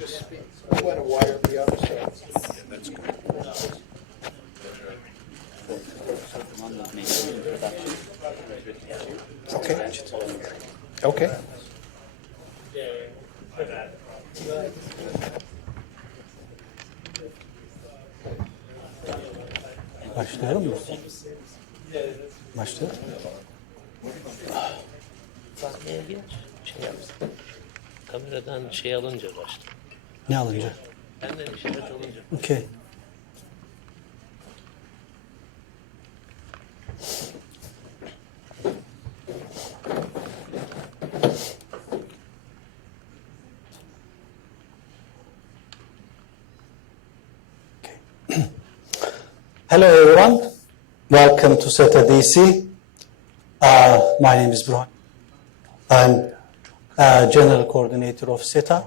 just speak. I want to wire the other side. Yeah, that's good. Okay. Okay. Başlayalım mı? Başlayalım. Sahneye geç, şey yapsın. Kameradan şey alınca başla. Ne alınca? Benden işaret olunca. Okay. Hello everyone, welcome to SETA D.C. My name is Burhan. I'm General Coordinator of SETA.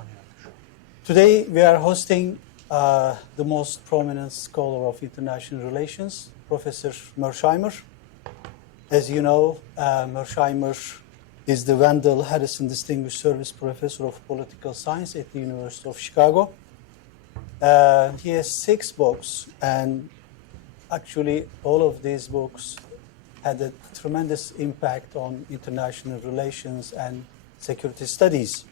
Today we are hosting the most prominent scholar of international relations, Professor Mearsheimer. As you know, Mearsheimer is the Wendell Harrison Distinguished Service Professor of Political Science at the University of Chicago. He has 6 books, and actually all of these books had a tremendous impact on international relations and security studies.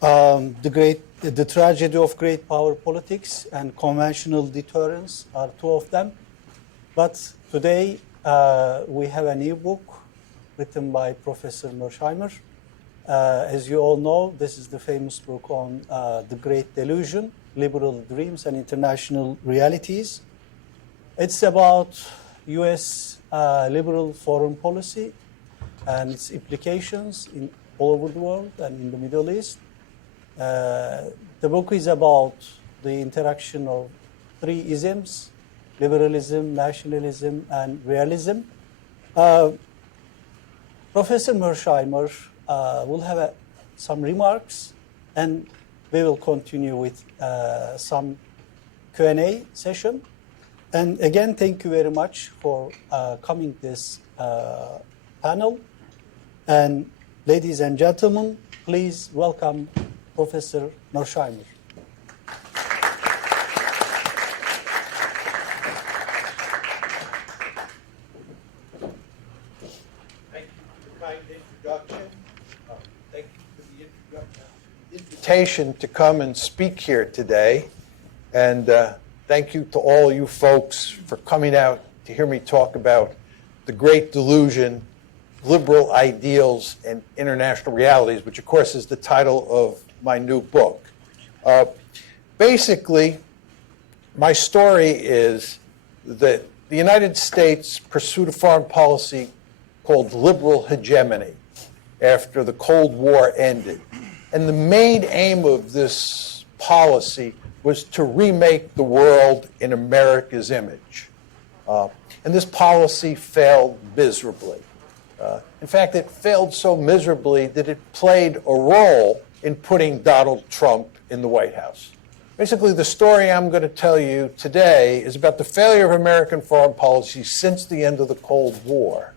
The Tragedy of Great Power Politics and Conventional Deterrence are 2 of them. But today we have a new book written by Professor Mearsheimer. As you all know, this is the famous book on the Great Delusion, Liberal Dreams and International Realities. It's about U.S. liberal foreign policy and its implications all over the world and in the Middle East. The book is about the interaction of 3 isms: liberalism, nationalism, and realism. Professor Mearsheimer will have some remarks, and we will continue with some Q&A session. And again, thank you very much for coming to this panel. And ladies and gentlemen, please welcome Professor Mearsheimer. Thank you for the kind introduction. Thank you for the invitation to come and speak here today. And thank you to all you folks for coming out to hear me talk about the Great Delusion, liberal ideals, and international realities, which of course is the title of my new book. Basically, my story is that the United States pursued a foreign policy called liberal hegemony after the Cold War ended. And the main aim of this policy was to remake the world in America's image. And this policy failed miserably. In fact, it failed so miserably that it played a role in putting Donald Trump in the White House. Basically, the story I'm going to tell you today is about the failure of American foreign policy since the end of the Cold War.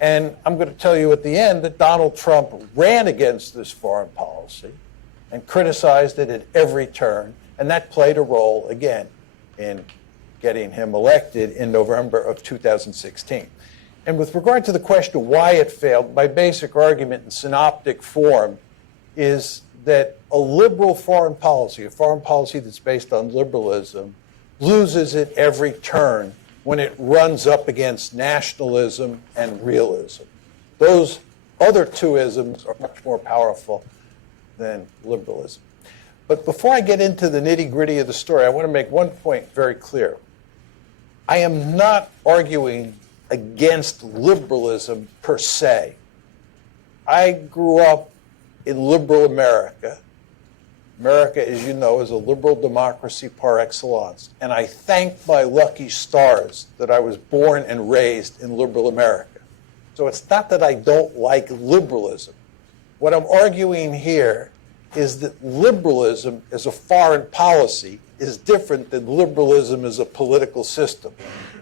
And I'm going to tell you at the end that Donald Trump ran against this foreign policy and criticized it at every turn, and that played a role, again, in getting him elected in November of 2016. And with regard to the question of why it failed, my basic argument in synoptic form is that a liberal foreign policy, a foreign policy that's based on liberalism, loses at every turn when it runs up against nationalism and realism. Those other 2 isms are much more powerful than liberalism. But before I get into the nitty-gritty of the story, I want to make one point very clear. I am not arguing against liberalism per se. I grew up in liberal America. America, as you know, is a liberal democracy par excellence. And I thank my lucky stars that I was born and raised in liberal America. So it's not that I don't like liberalism. What I'm arguing here is that liberalism as a foreign policy is different than liberalism as a political system.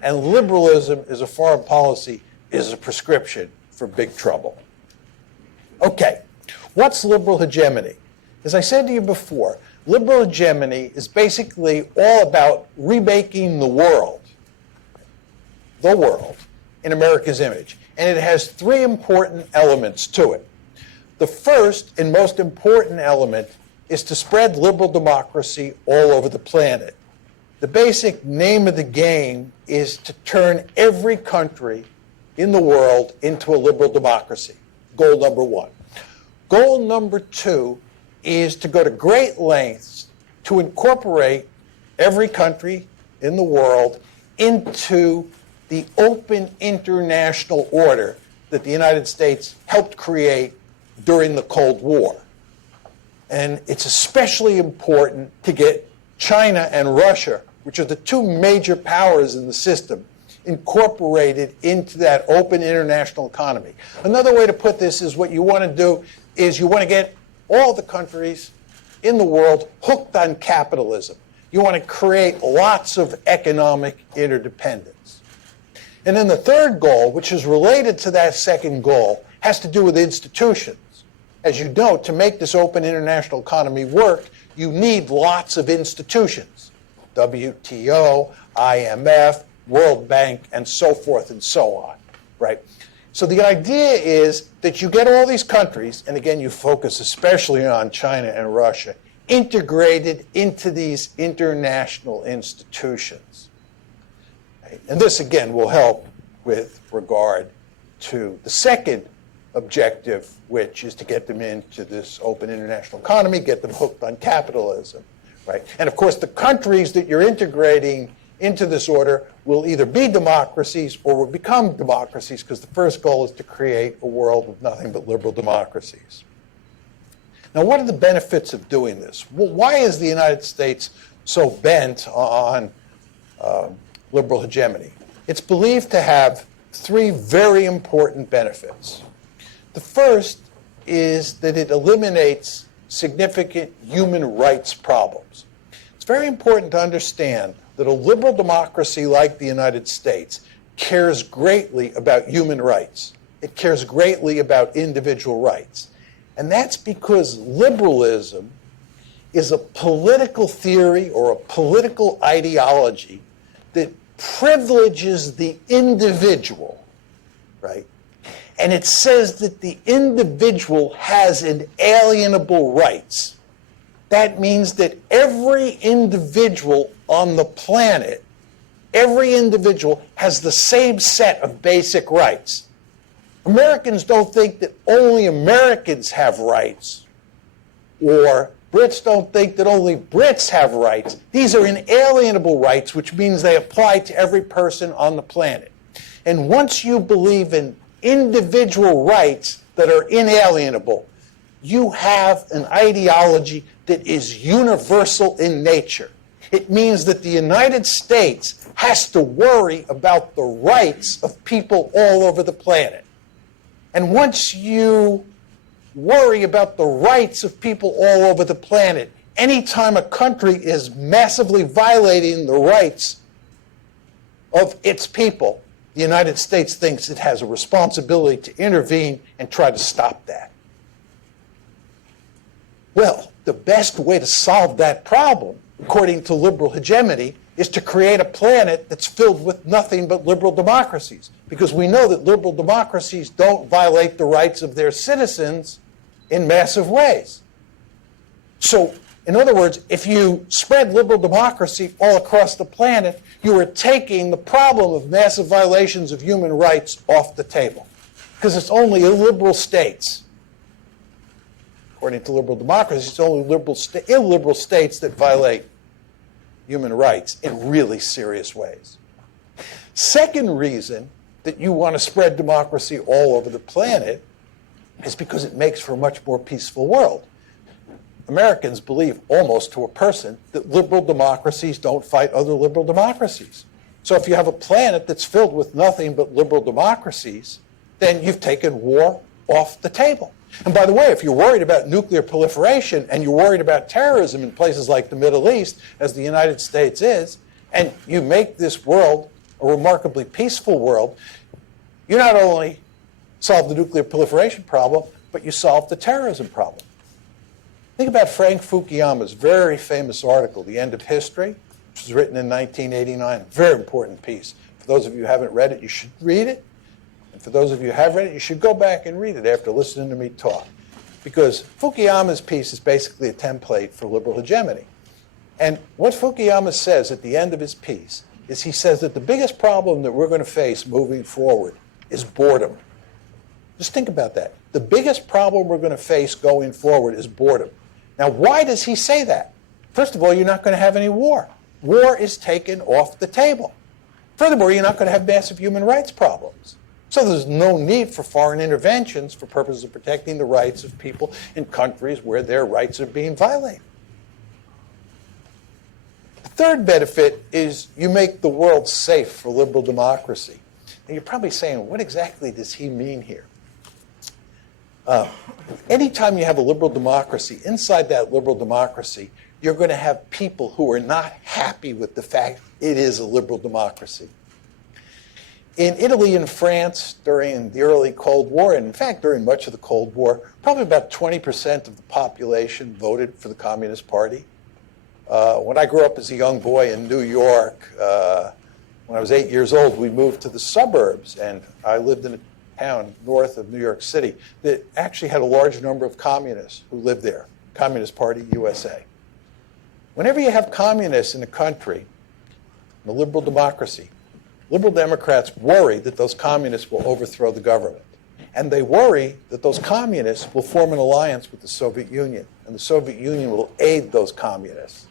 And liberalism as a foreign policy is a prescription for big trouble. Okay, what's liberal hegemony? As I said to you before, liberal hegemony is basically all about remaking the world, in America's image. And it has three important elements to it. The first and most important element is to spread liberal democracy all over the planet. The basic name of the game is to turn every country in the world into a liberal democracy. Goal number one. Goal number two is to go to great lengths to incorporate every country in the world into the open international order that the United States helped create during the Cold War. And it's especially important to get China and Russia, which are the two major powers in the system, incorporated into that open international economy. Another way to put this is what you want to do is you want to get all the countries in the world hooked on capitalism. You want to create lots of economic interdependence. And then the third goal, which is related to that second goal, has to do with institutions. As you know, to make this open international economy work, you need lots of institutions. WTO, IMF, World Bank, and so forth and so on, right? So the idea is that you get all these countries, and again, you focus especially on China and Russia, integrated into these international institutions. Right? And this, again, will help with regard to the second objective, which is to get them into this open international economy, get them hooked on capitalism, right? And of course, the countries that you're integrating into this order will either be democracies or will become democracies, because the first goal is to create a world with nothing but liberal democracies. Now, what are the benefits of doing this? Well, why is the United States so bent on liberal hegemony? It's believed to have three very important benefits. The first is that it eliminates significant human rights problems. It's very important to understand that a liberal democracy like the United States cares greatly about human rights. It cares greatly about individual rights. And that's because liberalism is a political theory or a political ideology that privileges the individual, right? And it says that the individual has inalienable rights. That means that every individual on the planet, every individual has the same set of basic rights. Americans don't think that only Americans have rights, or Brits don't think that only Brits have rights. These are inalienable rights, which means they apply to every person on the planet. And once you believe in individual rights that are inalienable, you have an ideology that is universal in nature. It means that the United States has to worry about the rights of people all over the planet. And once you worry about the rights of people all over the planet, anytime a country is massively violating the rights of its people, the United States thinks it has a responsibility to intervene and try to stop that. Well, the best way to solve that problem, according to liberal hegemony, is to create a planet that's filled with nothing but liberal democracies. Because we know that liberal democracies don't violate the rights of their citizens in massive ways. So, in other words, if you spread liberal democracy all across the planet, you are taking the problem of massive violations of human rights off the table. Because it's only illiberal states, according to liberal democracy, it's only illiberal states that violate human rights in really serious ways. Second reason that you want to spread democracy all over the planet is because it makes for a much more peaceful world. Americans believe almost to a person that liberal democracies don't fight other liberal democracies. So if you have a planet that's filled with nothing but liberal democracies, then you've taken war off the table. And by the way, if you're worried about nuclear proliferation and you're worried about terrorism in places like the Middle East, as the United States is, and you make this world a remarkably peaceful world, you not only solve the nuclear proliferation problem, but you solve the terrorism problem. Think about Frank Fukuyama's very famous article, The End of History, which was written in 1989. A very important piece. For those of you who haven't read it, you should read it. And for those of you who have read it, you should go back and read it after listening to me talk. Because Fukuyama's piece is basically a template for liberal hegemony. And what Fukuyama says at the end of his piece is he says that the biggest problem that we're going to face moving forward is boredom. Just think about that. The biggest problem we're going to face going forward is boredom. Now, why does he say that? First of all, you're not going to have any war. War is taken off the table. Furthermore, you're not going to have massive human rights problems. So there's no need for foreign interventions for purposes of protecting the rights of people in countries where their rights are being violated. The third benefit is you make the world safe for liberal democracy. And you're probably saying, what exactly does he mean here? Anytime you have a liberal democracy, inside that liberal democracy, you're going to have people who are not happy with the fact it is a liberal democracy. In Italy and France during the early Cold War, and in fact during much of the Cold War, probably about 20% of the population voted for the Communist Party. When I grew up as a young boy in New York, when I was 8 years old, we moved to the suburbs, and I lived in a town north of New York City that actually had a large number of communists who lived there, Communist Party USA. Whenever you have communists in a country, in a liberal democracy, liberal Democrats worry that those communists will overthrow the government. And they worry that those communists will form an alliance with the Soviet Union, and the Soviet Union will aid those communists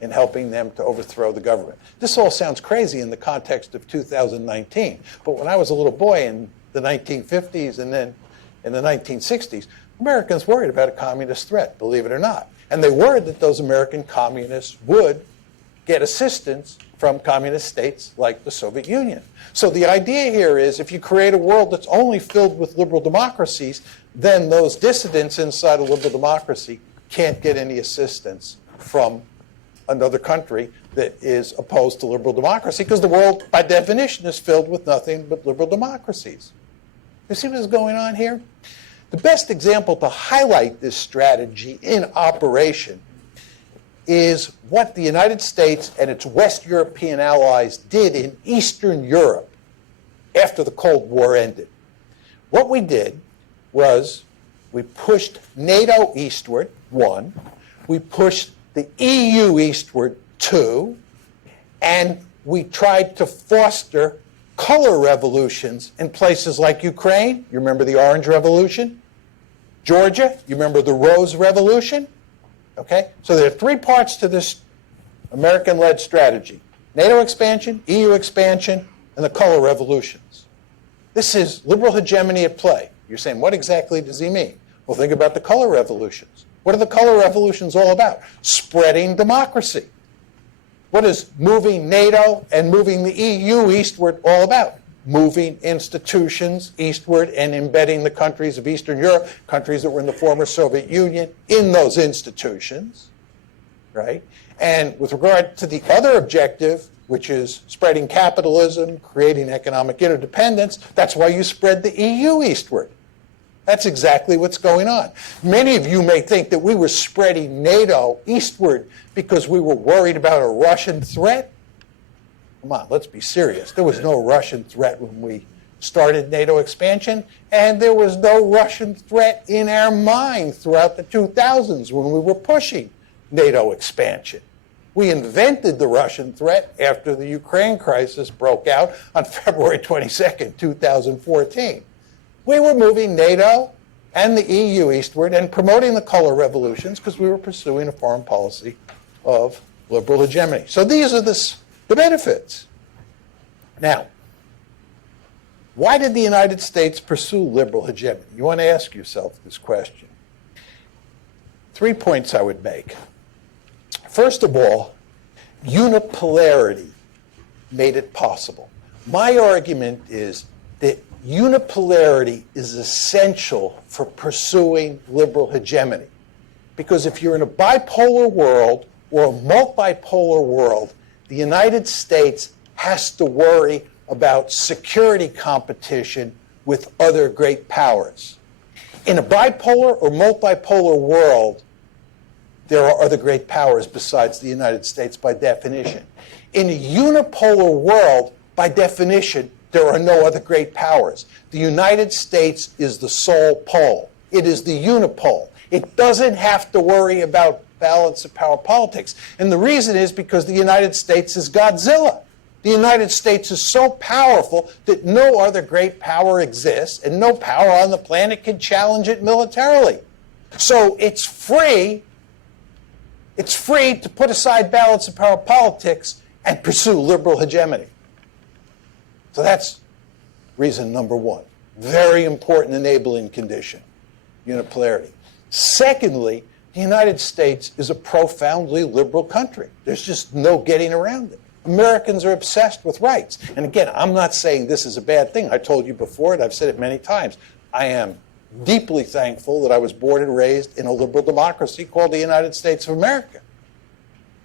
in helping them to overthrow the government. This all sounds crazy in the context of 2019, but when I was a little boy in the 1950s and then in the 1960s, Americans worried about a communist threat, believe it or not. And they worried that those American communists would get assistance from communist states like the Soviet Union. So the idea here is if you create a world that's only filled with liberal democracies, then those dissidents inside a liberal democracy can't get any assistance from another country that is opposed to liberal democracy, because the world, by definition, is filled with nothing but liberal democracies. You see what is going on here? The best example to highlight this strategy in operation is what the United States and its West European allies did in Eastern Europe after the Cold War ended. What we did was we pushed NATO eastward, one. We pushed the EU eastward, two. And we tried to foster color revolutions in places like Ukraine. You remember the Orange Revolution? Georgia, you remember the Rose Revolution? Okay, so there are three parts to this American-led strategy: NATO expansion, EU expansion, and the color revolutions. This is liberal hegemony at play. You're saying, what exactly does he mean? Well, think about the color revolutions. What are the color revolutions all about? Spreading democracy. What is moving NATO and moving the EU eastward all about? Moving institutions eastward and embedding the countries of Eastern Europe, countries that were in the former Soviet Union, in those institutions, right? And with regard to the other objective, which is spreading capitalism, creating economic interdependence, that's why you spread the EU eastward. That's exactly what's going on. Many of you may think that we were spreading NATO eastward because we were worried about a Russian threat. Come on, let's be serious. There was no Russian threat when we started NATO expansion, and there was no Russian threat in our mind throughout the 2000s when we were pushing NATO expansion. We invented the Russian threat after the Ukraine crisis broke out on February 22nd, 2014. We were moving NATO and the EU eastward and promoting the color revolutions because we were pursuing a foreign policy of liberal hegemony. So these are the benefits. Now, why did the United States pursue liberal hegemony? You want to ask yourself this question. 3 points I would make. First of all, unipolarity made it possible. My argument is that unipolarity is essential for pursuing liberal hegemony. Because if you're in a bipolar world or a multipolar world, the United States has to worry about security competition with other great powers. In a bipolar or multipolar world, there are other great powers besides the United States by definition. In a unipolar world, by definition, there are no other great powers. The United States is the sole pole. It is the unipole. It doesn't have to worry about balance of power politics. And the reason is because the United States is Godzilla. The United States is so powerful that no other great power exists, and no power on the planet can challenge it militarily. So it's free to put aside balance of power politics and pursue liberal hegemony. So that's reason number one. Very important enabling condition, unipolarity. Secondly, the United States is a profoundly liberal country. There's just no getting around it. Americans are obsessed with rights. And again, I'm not saying this is a bad thing. I told you before, and I've said it many times, I am deeply thankful that I was born and raised in a liberal democracy called the United States of America.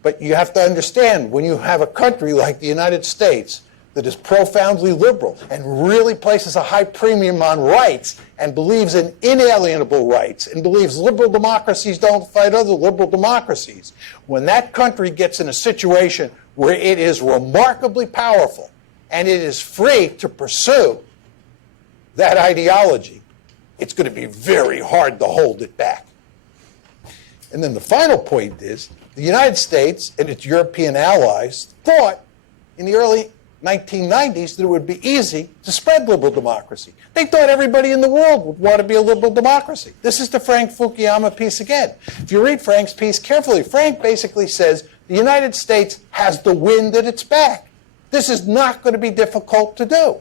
But you have to understand, when you have a country like the United States that is profoundly liberal and really places a high premium on rights and believes in inalienable rights and believes liberal democracies don't fight other liberal democracies, when that country gets in a situation where it is remarkably powerful and it is free to pursue that ideology, it's going to be very hard to hold it back. And then the final point is, the United States and its European allies thought in the early 1990s that it would be easy to spread liberal democracy. They thought everybody in the world would want to be a liberal democracy. This is the Frank Fukuyama piece again. If you read Frank's piece carefully, Frank basically says the United States has the wind at its back. This is not going to be difficult to do.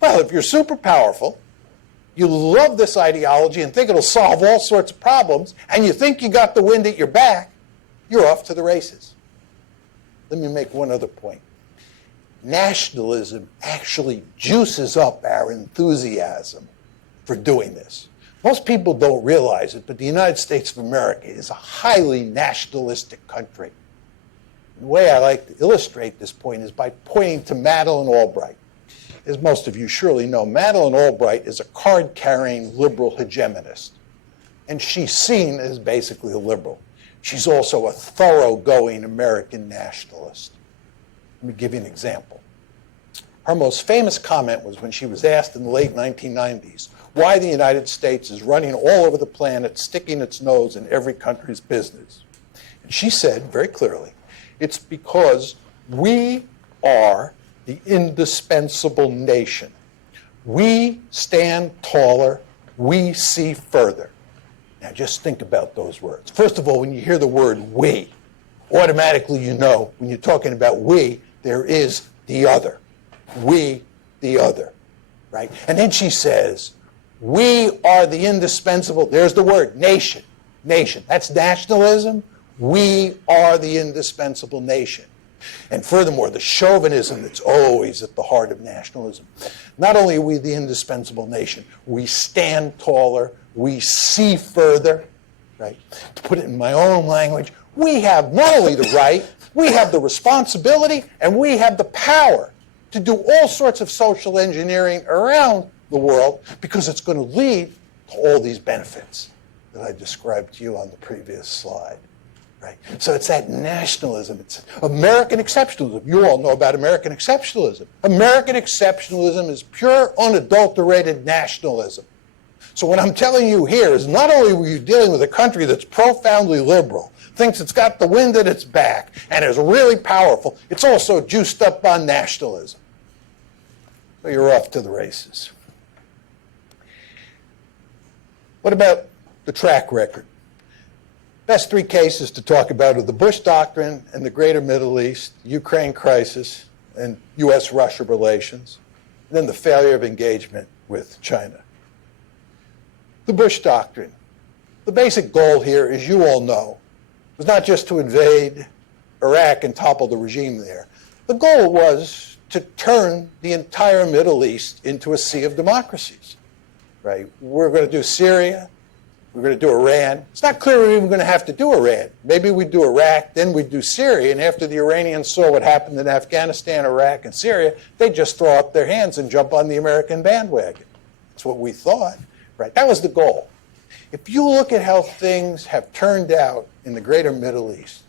Well, if you're super powerful, you love this ideology and think it'll solve all sorts of problems, and you think you got the wind at your back, you're off to the races. Let me make one other point. Nationalism actually juices up our enthusiasm for doing this. Most people don't realize it, but the United States of America is a highly nationalistic country. The way I like to illustrate this point is by pointing to Madeleine Albright. As most of you surely know, Madeleine Albright is a card-carrying liberal hegemonist, and she's seen as basically a liberal. She's also a thoroughgoing American nationalist. Let me give you an example. Her most famous comment was when she was asked in the late 1990s why the United States is running all over the planet, sticking its nose in every country's business. And she said very clearly, it's because we are the indispensable nation. We stand taller, we see further. Now just think about those words. First of all, when you hear the word we, automatically you know when you're talking about we, there is the other. We, the other, right? And then she says, we are the indispensable, there's the word, nation, nation. That's nationalism. We are the indispensable nation. And furthermore, the chauvinism that's always at the heart of nationalism. Not only are we the indispensable nation, we stand taller, we see further, right? To put it in my own language, we have not only the right, we have the responsibility, and we have the power to do all sorts of social engineering around the world because it's going to lead to all these benefits that I described to you on the previous slide. Right? So it's that nationalism. It's American exceptionalism. You all know about American exceptionalism. American exceptionalism is pure, unadulterated nationalism. So what I'm telling you here is not only were you dealing with a country that's profoundly liberal, thinks it's got the wind at its back, and is really powerful, it's also juiced up on nationalism. So you're off to the races. What about the track record? Best three cases to talk about are the Bush Doctrine and the Greater Middle East, Ukraine crisis, and U.S.-Russia relations, and then the failure of engagement with China. The Bush Doctrine. The basic goal here, as you all know, was not just to invade Iraq and topple the regime there. The goal was to turn the entire Middle East into a sea of democracies. Right? We're going to do Syria. We're going to do Iran. It's not clear we're even going to have to do Iran. Maybe we'd do Iraq, then we'd do Syria, and after the Iranians saw what happened in Afghanistan, Iraq, and Syria, they'd just throw up their hands and jump on the American bandwagon. That's what we thought. Right? That was the goal. If you look at how things have turned out in the greater Middle East,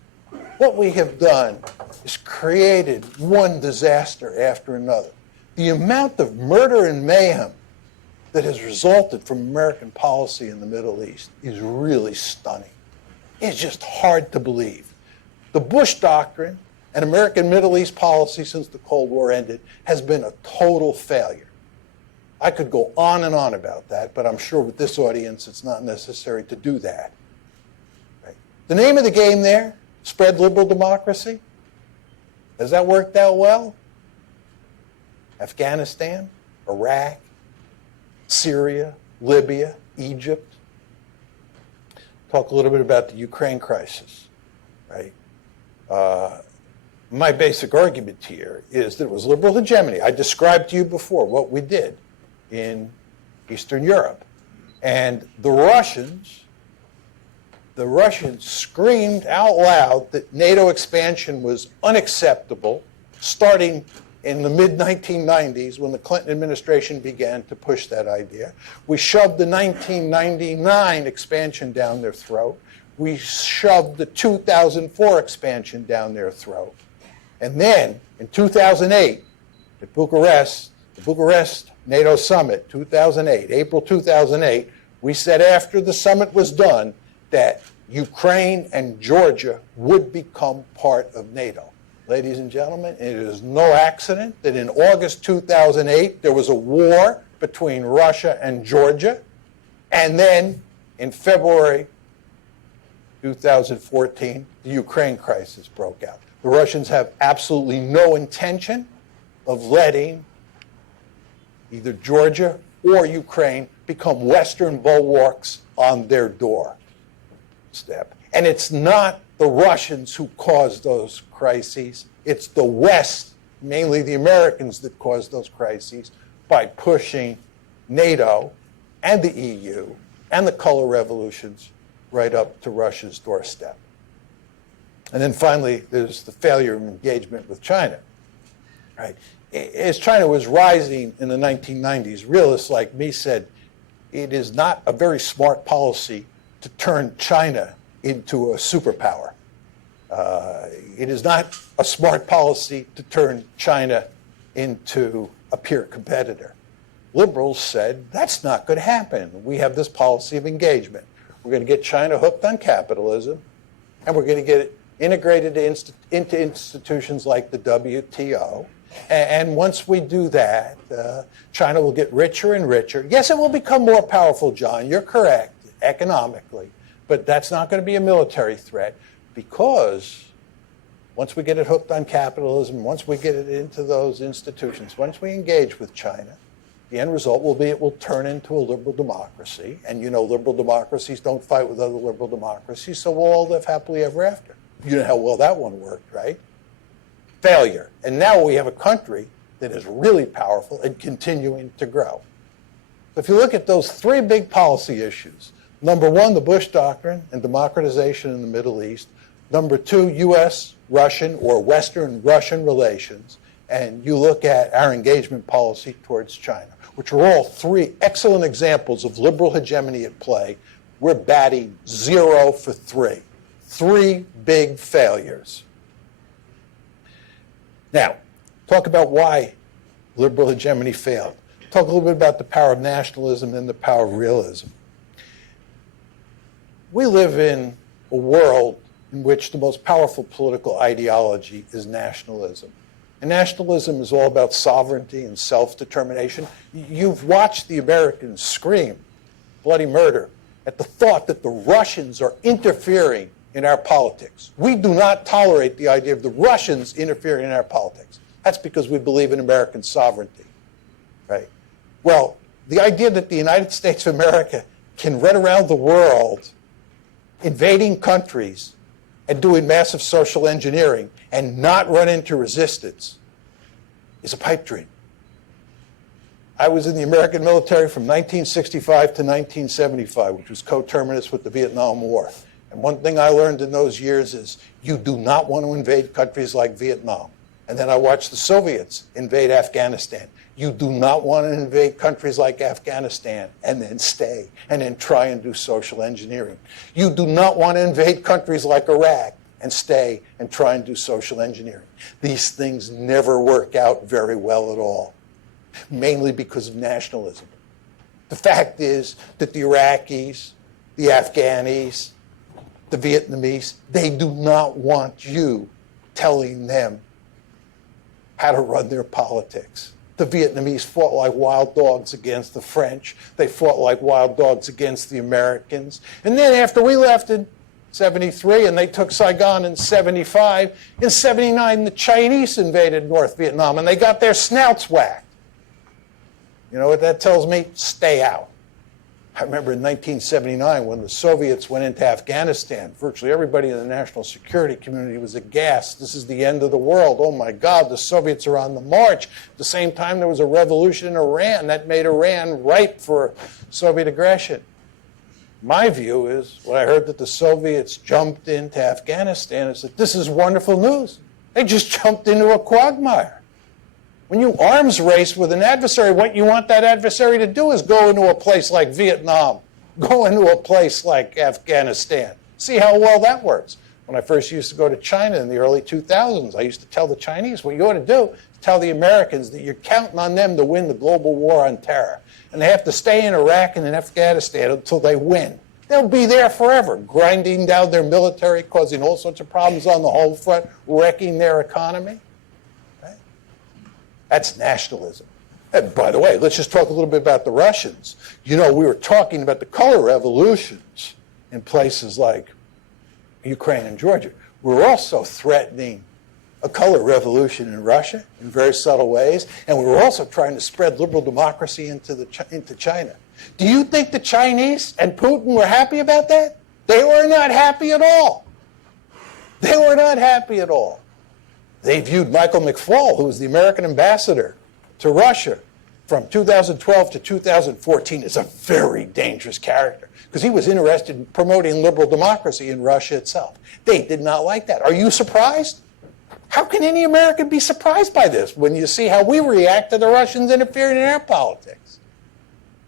what we have done is created one disaster after another. The amount of murder and mayhem that has resulted from American policy in the Middle East is really stunning. It's just hard to believe. The Bush Doctrine and American Middle East policy since the Cold War ended has been a total failure. I could go on and on about that, but I'm sure with this audience it's not necessary to do that. Right? The name of the game there, spread liberal democracy. Has that worked out well? Afghanistan, Iraq, Syria, Libya, Egypt. Talk a little bit about the Ukraine crisis, right? My basic argument here is that it was liberal hegemony. I described to you before what we did in Eastern Europe. And the Russians screamed out loud that NATO expansion was unacceptable, starting in the mid-1990s when the Clinton administration began to push that idea. We shoved the 1999 expansion down their throat. We shoved the 2004 expansion down their throat. And then, in 2008, at Bucharest, the Bucharest NATO summit, 2008, April 2008, we said after the summit was done that Ukraine and Georgia would become part of NATO. Ladies and gentlemen, it is no accident that in August 2008 there was a war between Russia and Georgia, and then in February 2014 the Ukraine crisis broke out. The Russians have absolutely no intention of letting either Georgia or Ukraine become Western bulwarks on their doorstep. And it's not the Russians who caused those crises. It's the West, mainly the Americans, that caused those crises by pushing NATO and the EU and the color revolutions right up to Russia's doorstep. And then finally, there's the failure of engagement with China. Right? As China was rising in the 1990s, realists like me said, it is not a very smart policy to turn China into a superpower. It is not a smart policy to turn China into a peer competitor. Liberals said, that's not going to happen. We have this policy of engagement. We're going to get China hooked on capitalism, and we're going to get it integrated into institutions like the WTO. And once we do that, China will get richer and richer. Yes, it will become more powerful, John. You're correct, economically. But that's not going to be a military threat, because once we get it hooked on capitalism, once we get it into those institutions, once we engage with China, the end result will be it will turn into a liberal democracy. And you know liberal democracies don't fight with other liberal democracies, so we'll all live happily ever after. You know how well that one worked, right? Failure. And now we have a country that is really powerful and continuing to grow. So if you look at those three big policy issues, number one, the Bush Doctrine and democratization in the Middle East. Number two, U.S.-Russian or Western-Russian relations. And you look at our engagement policy towards China, which are all three excellent examples of liberal hegemony at play. We're batting 0 for 3. 3 big failures. Now, talk about why liberal hegemony failed. Talk a little bit about the power of nationalism and the power of realism. We live in a world in which the most powerful political ideology is nationalism. And nationalism is all about sovereignty and self-determination. You've watched the Americans scream bloody murder at the thought that the Russians are interfering in our politics. We do not tolerate the idea of the Russians interfering in our politics. That's because we believe in American sovereignty, right? Well, the idea that the United States of America can run around the world invading countries and doing massive social engineering and not run into resistance is a pipe dream. I was in the American military from 1965 to 1975, which was coterminous with the Vietnam War. And one thing I learned in those years is you do not want to invade countries like Vietnam. And then I watched the Soviets invade Afghanistan. You do not want to invade countries like Afghanistan and then stay and then try and do social engineering. You do not want to invade countries like Iraq and stay and try and do social engineering. These things never work out very well at all, mainly because of nationalism. The fact is that the Iraqis, the Afghanis, the Vietnamese, they do not want you telling them how to run their politics. The Vietnamese fought like wild dogs against the French. They fought like wild dogs against the Americans. And then after we left in 73 and they took Saigon in 75, in 79 the Chinese invaded North Vietnam and they got their snouts whacked. You know what that tells me? Stay out. I remember in 1979 when the Soviets went into Afghanistan, virtually everybody in the national security community was aghast. This is the end of the world. Oh my God, the Soviets are on the march. At the same time, there was a revolution in Iran that made Iran ripe for Soviet aggression. My view is, when I heard that the Soviets jumped into Afghanistan, is that this is wonderful news. They just jumped into a quagmire. When you arms race with an adversary, what you want that adversary to do is go into a place like Vietnam, go into a place like Afghanistan. See how well that works. When I first used to go to China in the early 2000s, I used to tell the Chinese, what you ought to do is tell the Americans that you're counting on them to win the global war on terror. And they have to stay in Iraq and in Afghanistan until they win. They'll be there forever, grinding down their military, causing all sorts of problems on the home front, wrecking their economy. That's nationalism. And by the way, let's just talk a little bit about the Russians. You know, we were talking about the color revolutions in places like Ukraine and Georgia. We're also threatening a color revolution in Russia in very subtle ways, and we were also trying to spread liberal democracy into China. Do you think the Chinese and Putin were happy about that? They were not happy at all. They were not happy at all. They viewed Michael McFaul, who was the American ambassador to Russia from 2012 to 2014, as a very dangerous character because he was interested in promoting liberal democracy in Russia itself. They did not like that. Are you surprised? How can any American be surprised by this when you see how we react to the Russians interfering in our politics?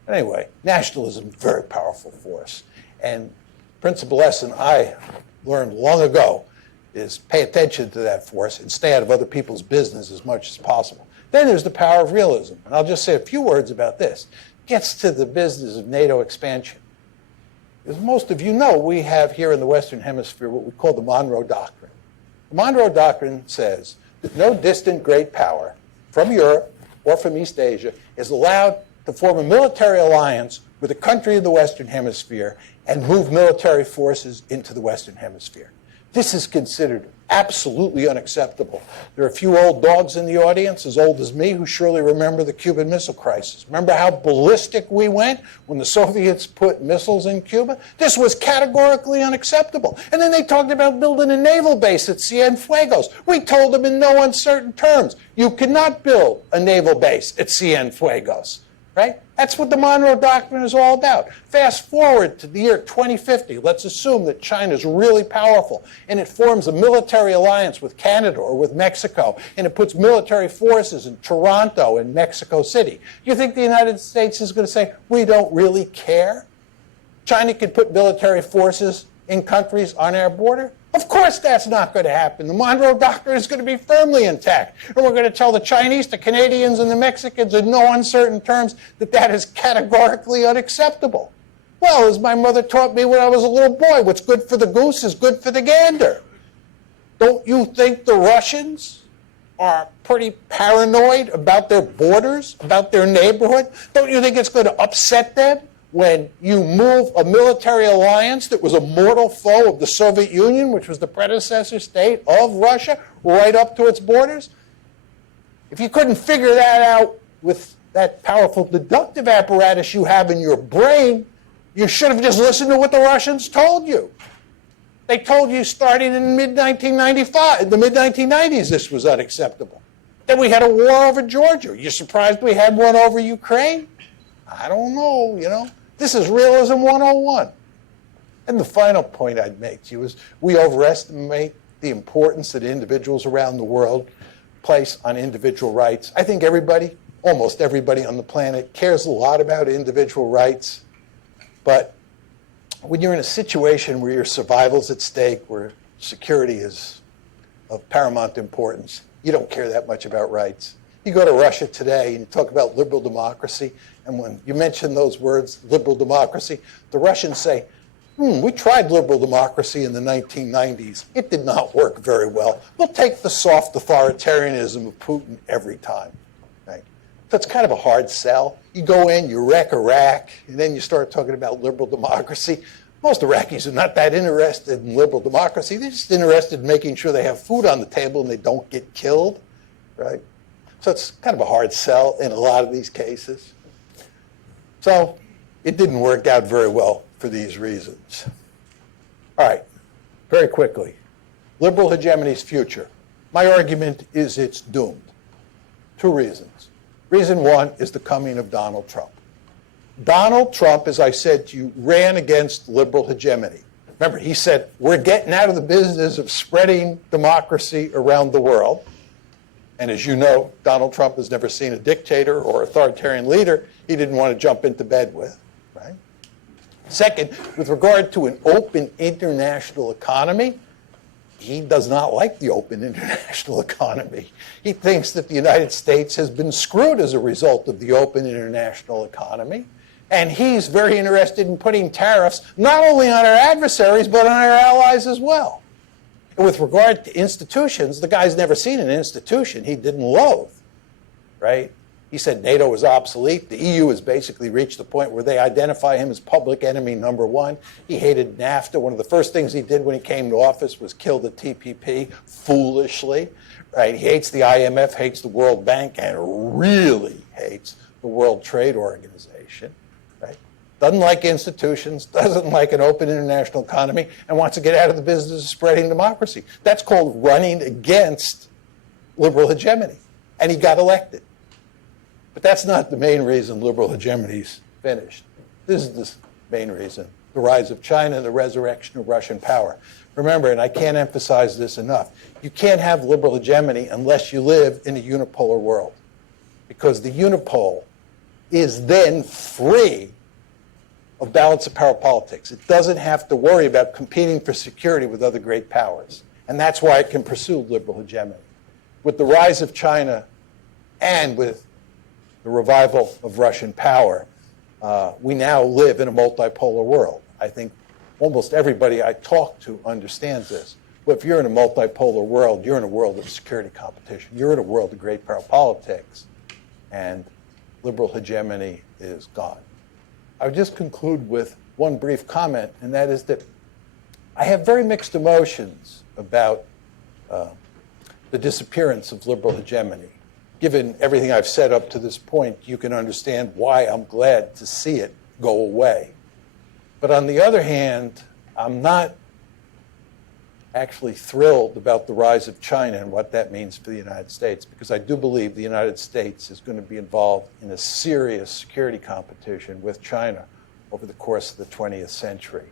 Anyway, nationalism is a very powerful force. And principal lesson I learned long ago is pay attention to that force and stay out of other people's business as much as possible. Then there's the power of realism. And I'll just say a few words about this. It gets to the business of NATO expansion. As most of you know, we have here in the Western Hemisphere what we call the Monroe Doctrine. The Monroe Doctrine says that no distant great power from Europe or from East Asia is allowed to form a military alliance with a country in the Western Hemisphere and move military forces into the Western Hemisphere. This is considered absolutely unacceptable. There are a few old dogs in the audience, as old as me, who surely remember the Cuban Missile Crisis. Remember how ballistic we went when the Soviets put missiles in Cuba? This was categorically unacceptable. And then they talked about building a naval base at Cienfuegos. We told them in no uncertain terms, you cannot build a naval base at Cienfuegos. Right? That's what the Monroe Doctrine is all about. Fast forward to the year 2050. Let's assume that China is really powerful and it forms a military alliance with Canada or with Mexico and it puts military forces in Toronto and Mexico City. You think the United States is going to say, we don't really care? China can put military forces in countries on our border? Of course that's not going to happen. The Monroe Doctrine is going to be firmly intact. And we're going to tell the Chinese, the Canadians, and the Mexicans in no uncertain terms that that is categorically unacceptable. Well, as my mother taught me when I was a little boy, what's good for the goose is good for the gander. Don't you think the Russians are pretty paranoid about their borders, about their neighborhood? Don't you think it's going to upset them when you move a military alliance that was a mortal foe of the Soviet Union, which was the predecessor state of Russia, right up to its borders? If you couldn't figure that out with that powerful deductive apparatus you have in your brain, you should have just listened to what the Russians told you. They told you starting in mid-1995, the mid-1990s, this was unacceptable. Then we had a war over Georgia. You surprised we had one over Ukraine? I don't know, you know. This is realism 101. And the final point I'd make to you is we overestimate the importance that individuals around the world place on individual rights. I think everybody, almost everybody on the planet, cares a lot about individual rights. But when you're in a situation where your survival's at stake, where security is of paramount importance, you don't care that much about rights. You go to Russia today and you talk about liberal democracy, and when you mention those words, liberal democracy, the Russians say, we tried liberal democracy in the 1990s. It did not work very well. We'll take the soft authoritarianism of Putin every time. Right? So it's kind of a hard sell. You go in, you wreck Iraq, and then you start talking about liberal democracy. Most Iraqis are not that interested in liberal democracy. They're just interested in making sure they have food on the table and they don't get killed. Right? So it's kind of a hard sell in a lot of these cases. So it didn't work out very well for these reasons. All right, very quickly. Liberal hegemony's future. My argument is it's doomed. Two reasons. Reason one is the coming of Donald Trump. Donald Trump, as I said to you, ran against liberal hegemony. Remember, he said, we're getting out of the business of spreading democracy around the world. And as you know, Donald Trump has never seen a dictator or authoritarian leader he didn't want to jump into bed with, right? Second, with regard to an open international economy, he does not like the open international economy. He thinks that the United States has been screwed as a result of the open international economy. And he's very interested in putting tariffs not only on our adversaries, but on our allies as well. And with regard to institutions, the guy's never seen an institution he didn't loathe, right? He said NATO was obsolete. The EU has basically reached the point where they identify him as public enemy number one. He hated NAFTA. One of the first things he did when he came to office was kill the TPP, foolishly, right? He hates the IMF, hates the World Bank, and really hates the World Trade Organization, right? Doesn't like institutions, doesn't like an open international economy, and wants to get out of the business of spreading democracy. That's called running against liberal hegemony. And he got elected. But that's not the main reason liberal hegemony's finished. This is the main reason, the rise of China and the resurrection of Russian power. Remember, and I can't emphasize this enough, you can't have liberal hegemony unless you live in a unipolar world. Because the unipole is then free of balance of power politics. It doesn't have to worry about competing for security with other great powers. And that's why it can pursue liberal hegemony. With the rise of China and with the revival of Russian power, we now live in a multipolar world. I think almost everybody I talk to understands this. But if you're in a multipolar world, you're in a world of security competition. You're in a world of great power politics. And liberal hegemony is gone. I would just conclude with one brief comment, and that is that I have very mixed emotions about the disappearance of liberal hegemony. Given everything I've said up to this point, you can understand why I'm glad to see it go away. But on the other hand, I'm not actually thrilled about the rise of China and what that means for the United States, because I do believe the United States is going to be involved in a serious security competition with China over the course of the 20th century.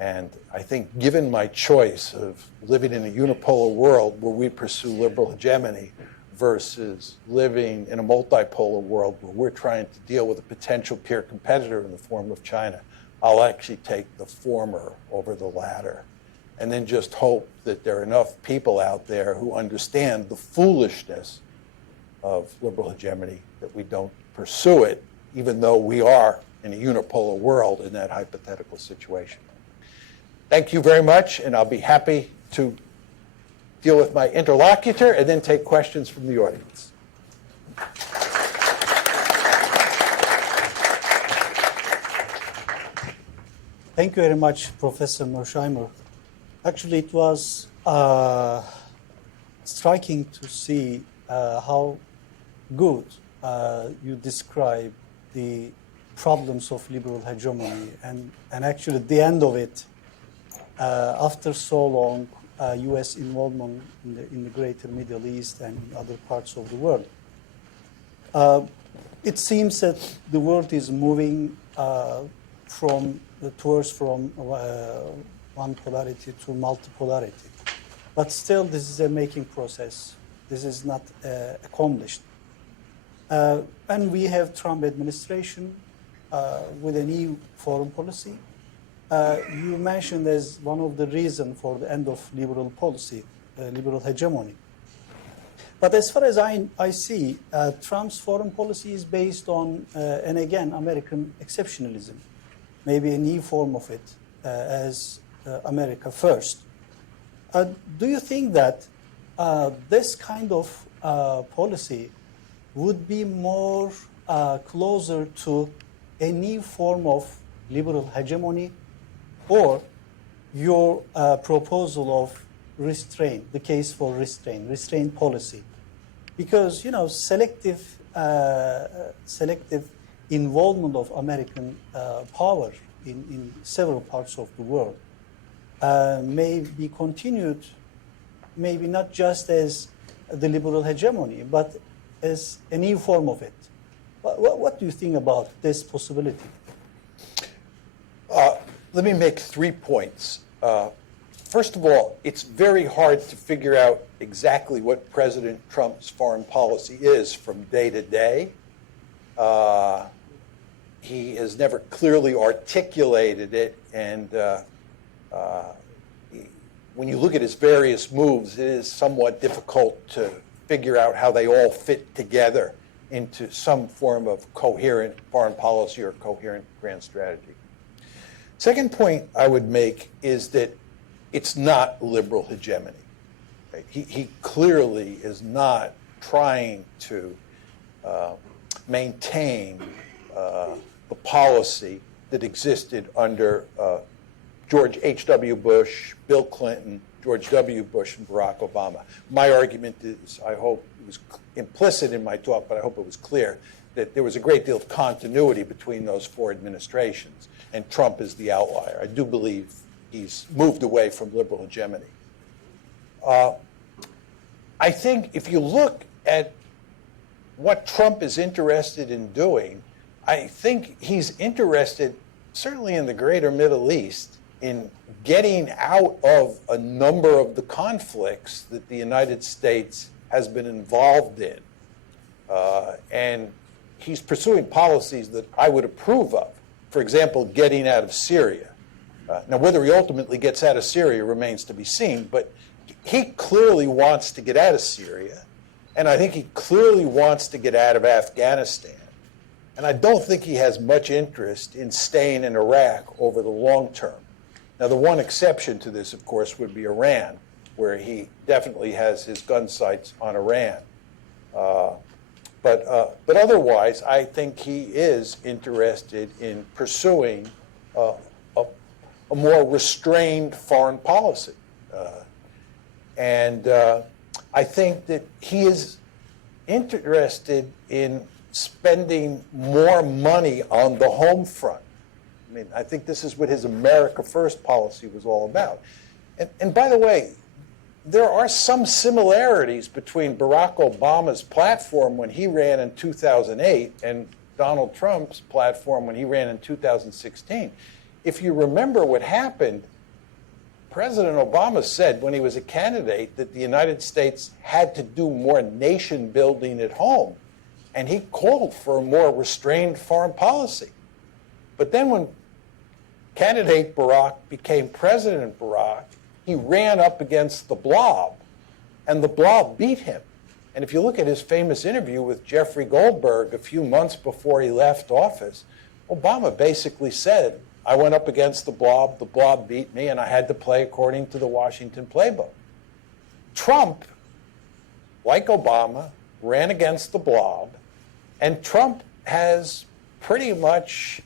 And I think given my choice of living in a unipolar world where we pursue liberal hegemony versus living in a multipolar world where we're trying to deal with a potential peer competitor in the form of China, I'll actually take the former over the latter. And then just hope that there are enough people out there who understand the foolishness of liberal hegemony that we don't pursue it, even though we are in a unipolar world in that hypothetical situation. Thank you very much, and I'll be happy to deal with my interlocutor and then take questions from the audience. Thank you very much, Professor Mearsheimer. Actually, it was striking to see how good you describe the problems of liberal hegemony. And actually, at the end of it, after so long U.S. involvement in the greater Middle East and in other parts of the world, it seems that the world is moving towards one polarity to multipolarity. But still, this is a making process. This is not accomplished. And we have Trump administration with a new foreign policy. You mentioned as one of the reasons for the end of liberal policy, liberal hegemony. But as far as I see, Trump's foreign policy is based on, and again, American exceptionalism, maybe a new form of it, as America first. Do you think that this kind of policy would be more closer to a new form of liberal hegemony, or your proposal of restraint, the case for restraint policy? Because, you know, selective involvement of American power in several parts of the world may be continued, maybe not just as the liberal hegemony, but as a new form of it. What do you think about this possibility? Let me make 3 points. First of all, it's very hard to figure out exactly what President Trump's foreign policy is from day to day. He has never clearly articulated it, and when you look at his various moves, it is somewhat difficult to figure out how they all fit together into some form of coherent foreign policy or coherent grand strategy. Second point I would make is that it's not liberal hegemony. Right? He clearly is not trying to maintain the policy that existed under George H.W. Bush, Bill Clinton, George W. Bush, and Barack Obama. My argument is, I hope it was implicit in my talk, but I hope it was clear, that there was a great deal of continuity between those 4 administrations, and Trump is the outlier. I do believe he's moved away from liberal hegemony. I think if you look at what Trump is interested in doing, I think he's interested, certainly in the greater Middle East, in getting out of a number of the conflicts that the United States has been involved in. And he's pursuing policies that I would approve of. For example, getting out of Syria. Now, whether he ultimately gets out of Syria remains to be seen, but he clearly wants to get out of Syria, and I think he clearly wants to get out of Afghanistan. And I don't think he has much interest in staying in Iraq over the long term. Now, the one exception to this, of course, would be Iran, where he definitely has his gun sights on Iran. But otherwise, I think he is interested in pursuing a more restrained foreign policy. And I think that he is interested in spending more money on the home front. I mean, I think this is what his America First policy was all about. And by the way, there are some similarities between Barack Obama's platform when he ran in 2008 and Donald Trump's platform when he ran in 2016. If you remember what happened, President Obama said when he was a candidate that the United States had to do more nation building at home, and he called for a more restrained foreign policy. But then when candidate Barack became President Barack, he ran up against the blob, and the blob beat him. And if you look at his famous interview with Jeffrey Goldberg a few months before he left office, Obama basically said, I went up against the blob beat me, and I had to play according to the Washington playbook. Trump, like Obama, ran against the blob, and Trump has pretty much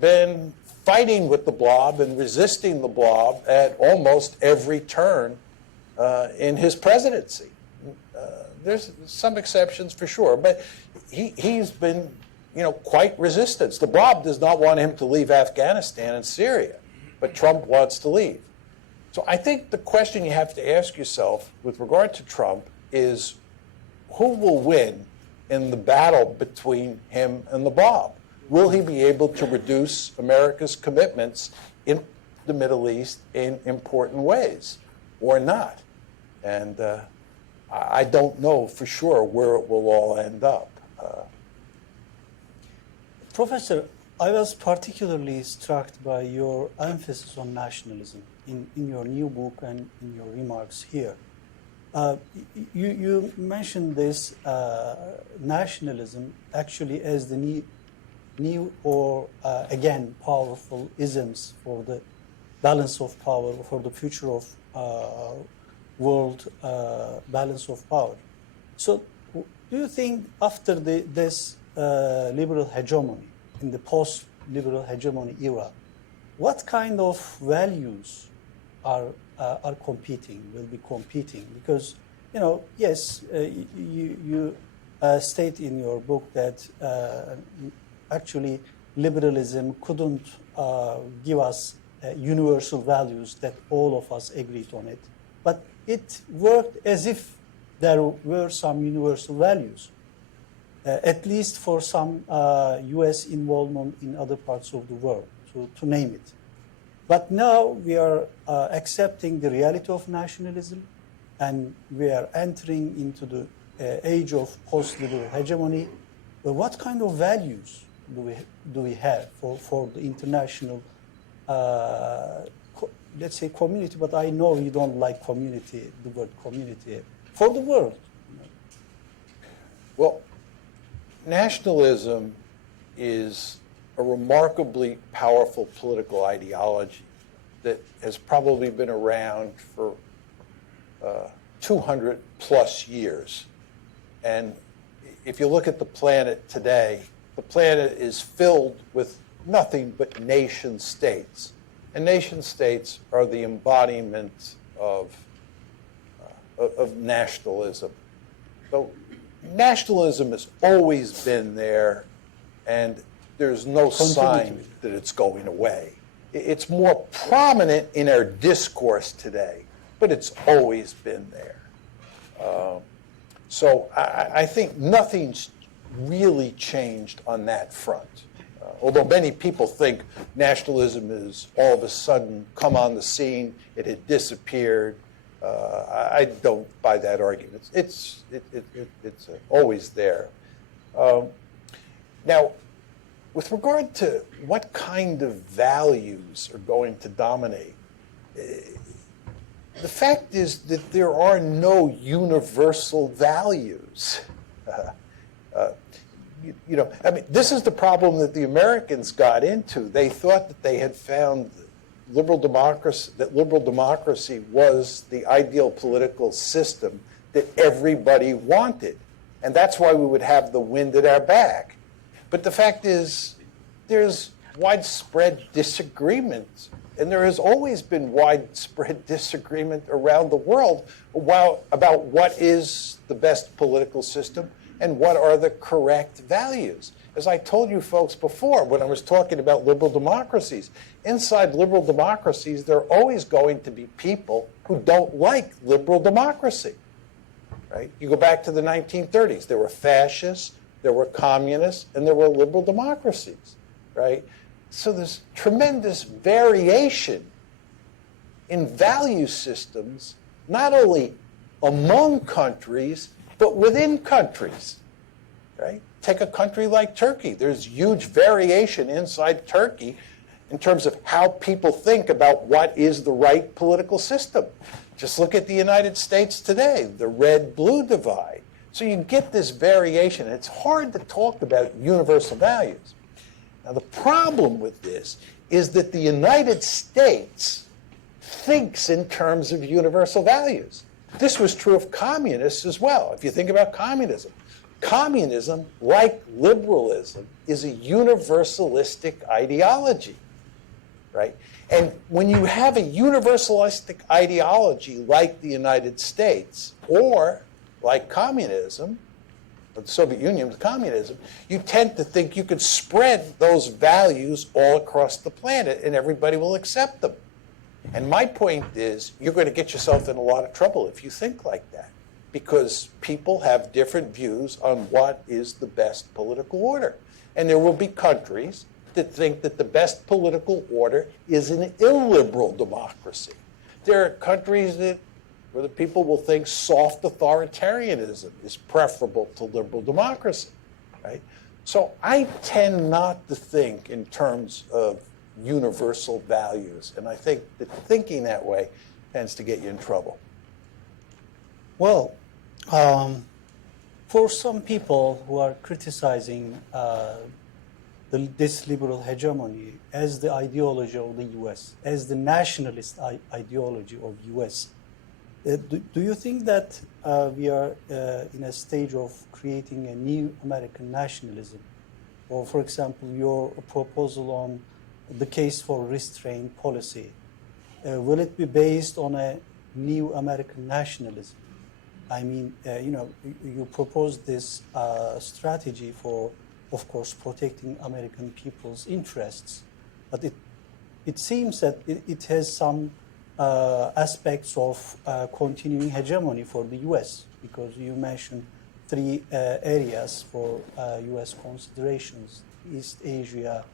been fighting with the blob and resisting the blob at almost every turn in his presidency. There's some exceptions for sure, but he's been, quite resistant. The blob does not want him to leave Afghanistan and Syria, but Trump wants to leave. So I think the question you have to ask yourself with regard to Trump is, who will win in the battle between him and the blob? Will he be able to reduce America's commitments in the Middle East in important ways or not? And I don't know for sure where it will all end up. Professor, I was particularly struck by your emphasis on nationalism in your new book and in your remarks here. You mentioned this nationalism actually as the new or again powerful isms for the balance of power, for the future of world balance of power. So do you think after this liberal hegemony, in the post-liberal hegemony era, what kind of values are competing, will be competing? Because, you know, yes, you state in your book that actually liberalism couldn't give us universal values that all of us agreed on it, but it worked as if there were some universal values, at least for some US involvement in other parts of the world, to name it. But now we are accepting the reality of nationalism, and we are entering into the age of post-liberal hegemony. But what kind of values do we have for the international, let's say, community? But I know you don't like community, the word community, for the world. Well, nationalism is a remarkably powerful political ideology that has probably been around for 200 plus years. And if you look at the planet today, the planet is filled with nothing but nation states. And nation states are the embodiment of nationalism. So nationalism has always been there, and there's no sign that it's going away. It's more prominent in our discourse today, but it's always been there. So I think nothing's really changed on that front. Although many people think nationalism has all of a sudden come on the scene, it had disappeared. I don't buy that argument. It's always there. Now, with regard to what kind of values are going to dominate, the fact is that there are no universal values. You know, I mean, this is the problem that the Americans got into. They thought that they had found liberal democracy was the ideal political system that everybody wanted. And that's why we would have the wind at our back. But the fact is, there's widespread disagreement, and there has always been widespread disagreement around the world about what is the best political system and what are the correct values. As I told you folks before when I was talking about liberal democracies, inside liberal democracies, there are always going to be people who don't like liberal democracy. Right? You go back to the 1930s, there were fascists, there were communists, and there were liberal democracies. Right? So there's tremendous variation in value systems, not only among countries, but within countries. Right? Take a country like Turkey. There's huge variation inside Turkey in terms of how people think about what is the right political system. Just look at the United States today, the red-blue divide. So you get this variation. It's hard to talk about universal values. Now, the problem with this is that the United States thinks in terms of universal values. This was true of communists as well. If you think about communism, communism, like liberalism, is a universalistic ideology, right? And when you have a universalistic ideology like the United States, or like communism, or the Soviet Union with communism, you tend to think you could spread those values all across the planet and everybody will accept them. And my point is, you're going to get yourself in a lot of trouble if you think like that, because people have different views on what is the best political order. And there will be countries that think that the best political order is an illiberal democracy. There are countries that where the people will think soft authoritarianism is preferable to liberal democracy, right? So I tend not to think in terms of universal values, and I think that thinking that way tends to get you in trouble. Well, for some people who are criticizing this liberal hegemony as the ideology of the U.S., as the nationalist ideology of U.S., do you think that we are in a stage of creating a new American nationalism? Or, for example, your proposal on the case for restraint policy, will it be based on a new American nationalism? I mean, you proposed this strategy for, of course, protecting American people's interests, but it seems that it has some aspects of continuing hegemony for the U.S., because you mentioned three areas for U.S. considerations: East Asia,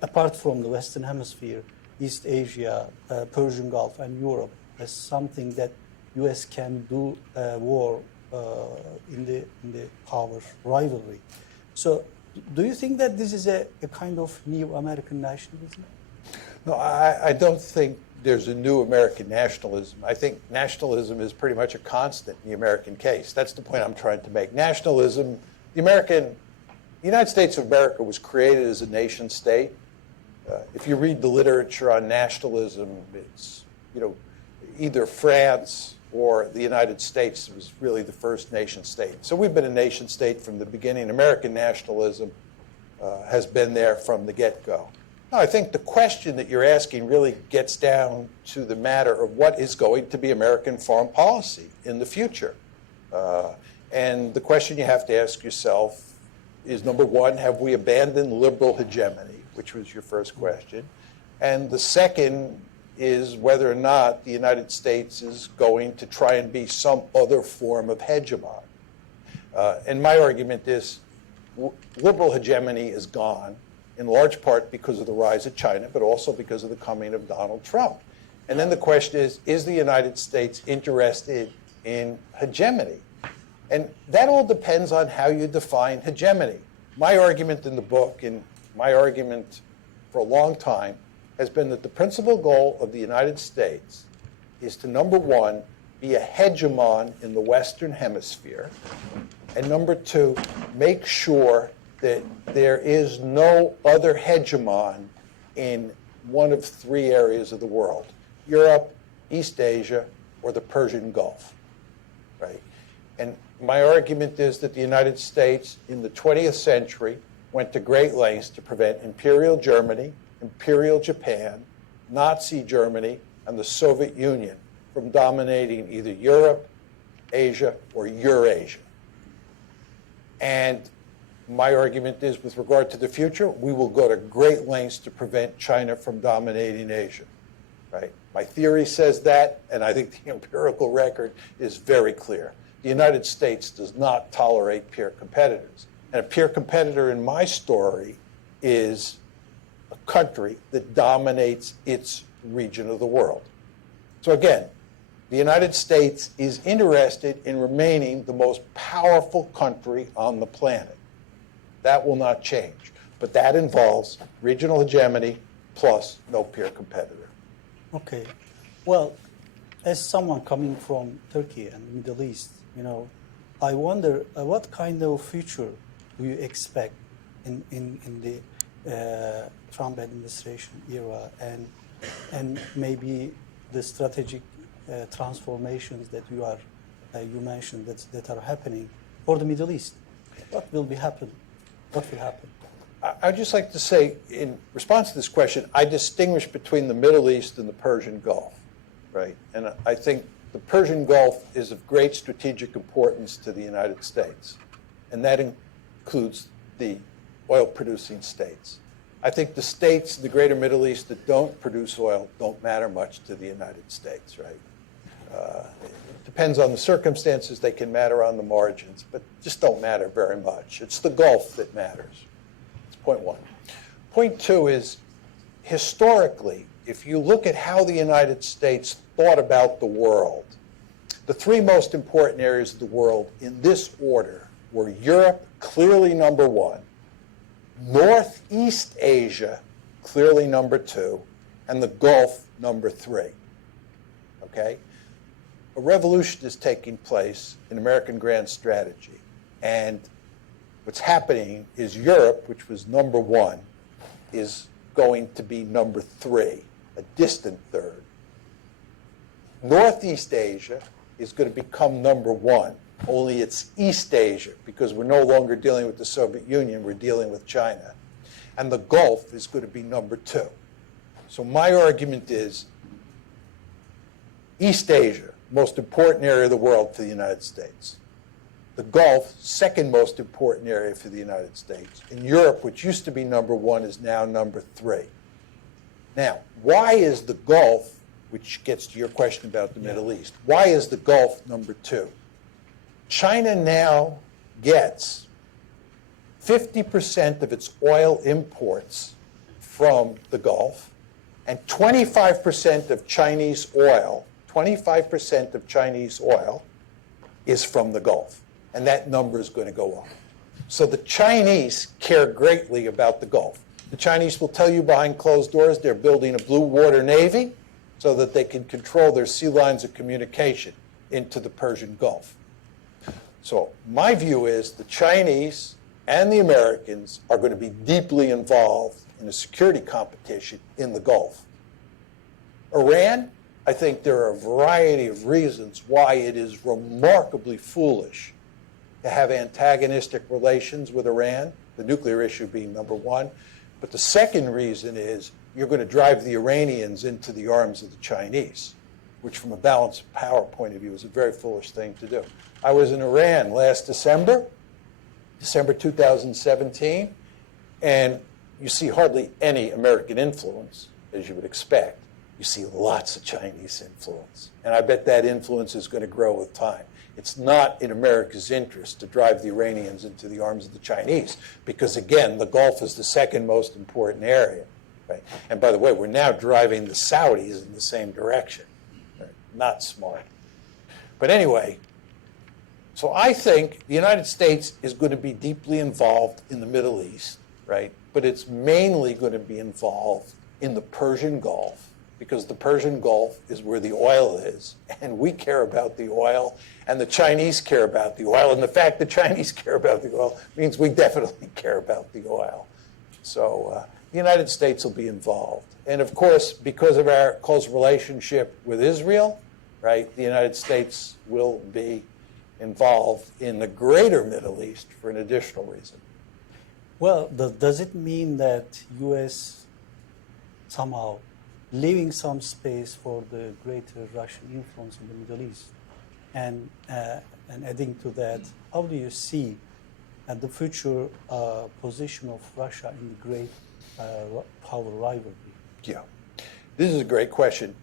apart from the Western Hemisphere, East Asia, Persian Gulf, and Europe, as something that U.S. can do war in the power rivalry. So, do you think that this is a kind of new American nationalism? No, I don't think there's a new American nationalism. I think nationalism is pretty much a constant in the American case. That's the point I'm trying to make. Nationalism, the United States of America was created as a nation state. If you read the literature on nationalism, it's, either France or the United States was really the first nation state. So we've been a nation state from the beginning. American nationalism has been there from the get-go. No, I think the question that you're asking really gets down to the matter of what is going to be American foreign policy in the future. And the question you have to ask yourself is, number one, have we abandoned liberal hegemony, which was your first question? And the second is whether or not the United States is going to try and be some other form of hegemon. And my argument is liberal hegemony is gone, in large part because of the rise of China, but also because of the coming of Donald Trump. And then the question is the United States interested in hegemony? And that all depends on how you define hegemony. My argument in the book, and my argument for a long time, has been that the principal goal of the United States is to, number one, be a hegemon in the Western Hemisphere, and number two, make sure that there is no other hegemon in one of three areas of the world: Europe, East Asia, or the Persian Gulf, right? And my argument is that the United States in the 20th century went to great lengths to prevent Imperial Germany, Imperial Japan, Nazi Germany, and the Soviet Union from dominating either Europe, Asia, or Eurasia. And my argument is, with regard to the future, we will go to great lengths to prevent China from dominating Asia, right? My theory says that, and I think the empirical record is very clear. The United States does not tolerate peer competitors. And a peer competitor in my story is a country that dominates its region of the world. So again, the United States is interested in remaining the most powerful country on the planet. That will not change. But that involves regional hegemony plus no peer competitor. Okay. Well, as someone coming from Turkey and the Middle East, I wonder what kind of future do you expect in the Trump administration era, and maybe the strategic transformations that you mentioned that are happening for the Middle East? What will happen? What will happen? I'd just like to say, in response to this question, I distinguish between the Middle East and the Persian Gulf, right? And I think the Persian Gulf is of great strategic importance to the United States, and that includes the oil-producing states. I think the states in the greater Middle East that don't produce oil don't matter much to the United States, right? It depends on the circumstances. They can matter on the margins, but just don't matter very much. It's the Gulf that matters. That's point one. Point two is, historically, if you look at how the United States thought about the world, The three most important areas of the world in this order were Europe, clearly number one, Northeast Asia, clearly number two, and the Gulf, number three. Okay? A revolution is taking place in American grand strategy. And what's happening is Europe, which was number one, is going to be number three, a distant third. Northeast Asia is going to become number one, only it's East Asia, because we're no longer dealing with the Soviet Union, we're dealing with China. And the Gulf is going to be number two. So my argument is East Asia, most important area of the world for the United States. The Gulf, second most important area for the United States. And Europe, which used to be number one, is now number three. Now, why is the Gulf, which gets to your question about the Middle East, why is the Gulf number two? China now gets 50% of its oil imports from the Gulf, and 25% of Chinese oil, 25% of Chinese oil is from the Gulf. And that number is going to go up. So the Chinese care greatly about the Gulf. The Chinese will tell you behind closed doors they're building a blue water navy so that they can control their sea lines of communication into the Persian Gulf. So my view is the Chinese and the Americans are going to be deeply involved in a security competition in the Gulf. Iran, I think there are a variety of reasons why it is remarkably foolish to have antagonistic relations with Iran, the nuclear issue being number one. But the second reason is you're going to drive the Iranians into the arms of the Chinese, which from a balance of power point of view is a very foolish thing to do. I was in Iran last December 2017, and you see hardly any American influence, as you would expect. You see lots of Chinese influence, and I bet that influence is going to grow with time. It's not in America's interest to drive the Iranians into the arms of the Chinese because, again, the Gulf is the second most important area. Right? And by the way, we're now driving the Saudis in the same direction. Right? Not smart. But anyway, so I think the United States is going to be deeply involved in the Middle East, right? But it's mainly going to be involved in the Persian Gulf, because the Persian Gulf is where the oil is, and we care about the oil, and the Chinese care about the oil, and the fact that Chinese care about the oil means we definitely care about the oil. So the United States will be involved. And of course, because of our close relationship with Israel, right, the United States will be involved in the greater Middle East for an additional reason. Well, does it mean that U.S. somehow leaving some space for the greater Russian influence in the Middle East? And adding to that, how do you see the future position of Russia in the great power rivalry? Yeah, this is a great question.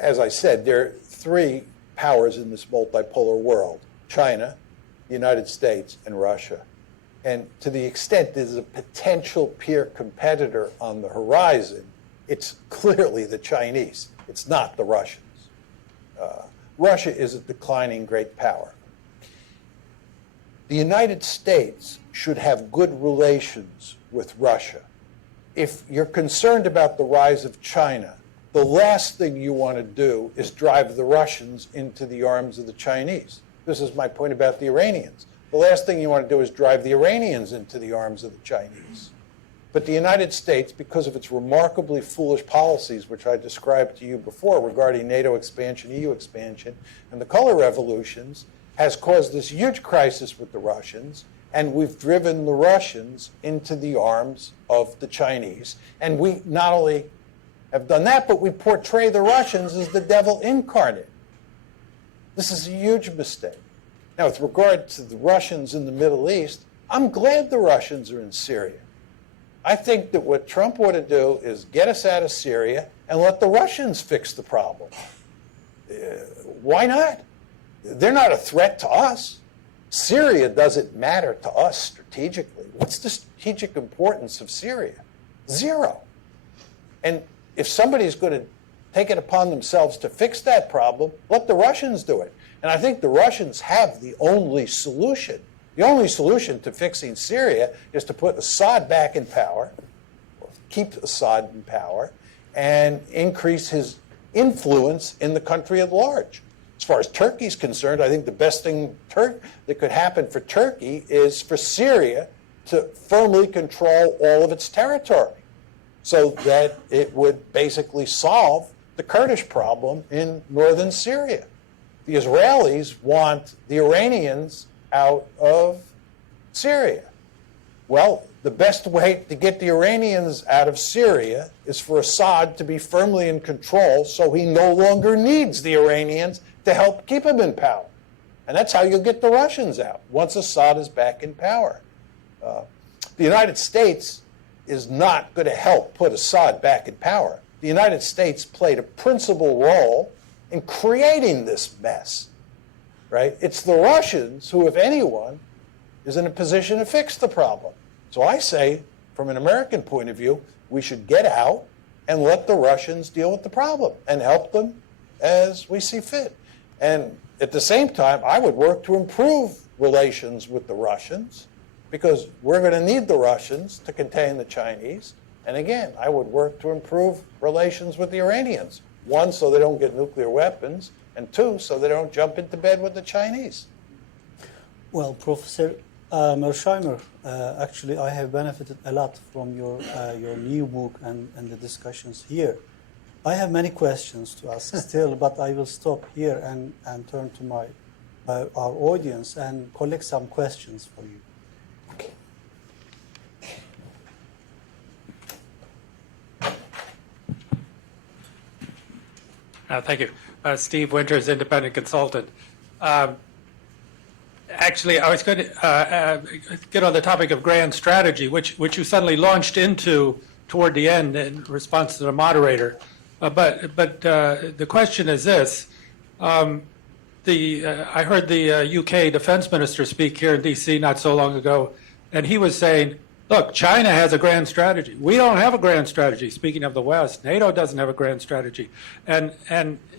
As I said, there are three powers in this multipolar world: China, the United States, and Russia. And to the extent there's a potential peer competitor on the horizon, it's clearly the Chinese. It's not the Russians. Russia is a declining great power. The United States should have good relations with Russia. If you're concerned about the rise of China, the last thing you want to do is drive the Russians into the arms of the Chinese. This is my point about the Iranians. The last thing you want to do is drive the Iranians into the arms of the Chinese. But the United States, because of its remarkably foolish policies, which I described to you before regarding NATO expansion, EU expansion, and the color revolutions, has caused this huge crisis with the Russians, and we've driven the Russians into the arms of the Chinese. And we not only have done that, but we portray the Russians as the devil incarnate. This is a huge mistake. Now, with regard to the Russians in the Middle East, I'm glad the Russians are in Syria. I think that what Trump ought to do is get us out of Syria and let the Russians fix the problem. Why not? They're not a threat to us. Syria doesn't matter to us strategically. What's the strategic importance of Syria? Zero. And if somebody's going to take it upon themselves to fix that problem, let the Russians do it. And I think the Russians have the only solution. The only solution to fixing Syria is to put Assad back in power, or keep Assad in power, and increase his influence in the country at large. As far as Turkey's concerned, I think the best thing that could happen for Turkey is for Syria to firmly control all of its territory so that it would basically solve the Kurdish problem in northern Syria. The Israelis want the Iranians out of Syria. Well, the best way to get the Iranians out of Syria is for Assad to be firmly in control so he no longer needs the Iranians to help keep him in power. And that's how you'll get the Russians out, once Assad is back in power. The United States is not going to help put Assad back in power. The United States played a principal role in creating this mess, right? It's the Russians who, if anyone, is in a position to fix the problem. So I say, from an American point of view, we should get out and let the Russians deal with the problem and help them as we see fit. And at the same time, I would work to improve relations with the Russians, because we're going to need the Russians to contain the Chinese. And again, I would work to improve relations with the Iranians. One, so they don't get nuclear weapons, and two, so they don't jump into bed with the Chinese. Well, Professor Mearsheimer, actually, I have benefited a lot from your new book and the discussions here. I have many questions to ask still, but I will stop here and turn to our audience and collect some questions for you. Okay. Thank you. Steve Winters, independent consultant. Actually, I was going to get on the topic of grand strategy, which you suddenly launched into toward the end in response to the moderator. But the question is this. I heard the UK defense minister speak here in D.C. not so long ago, and he was saying, look, China has a grand strategy. We don't have a grand strategy. Speaking of the West, NATO doesn't have a grand strategy. And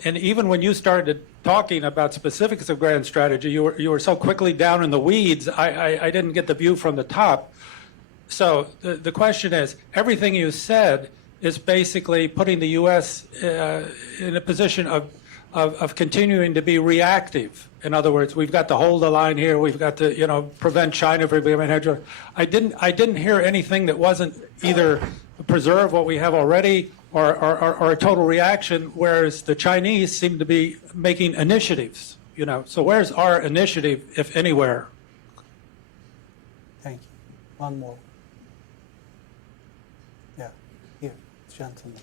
even when you started talking about specifics of grand strategy, you were so quickly down in the weeds, I didn't get the view from the top. So the question is, everything you said is basically putting the U.S. In a position of continuing to be reactive. In other words, we've got to hold the line here. We've got to, prevent China from becoming hegemonic. I didn't hear anything that wasn't either preserve what we have already or a total reaction. Whereas the Chinese seem to be making initiatives. So where's our initiative, if anywhere? Thank you. One more. Yeah, here, gentlemen.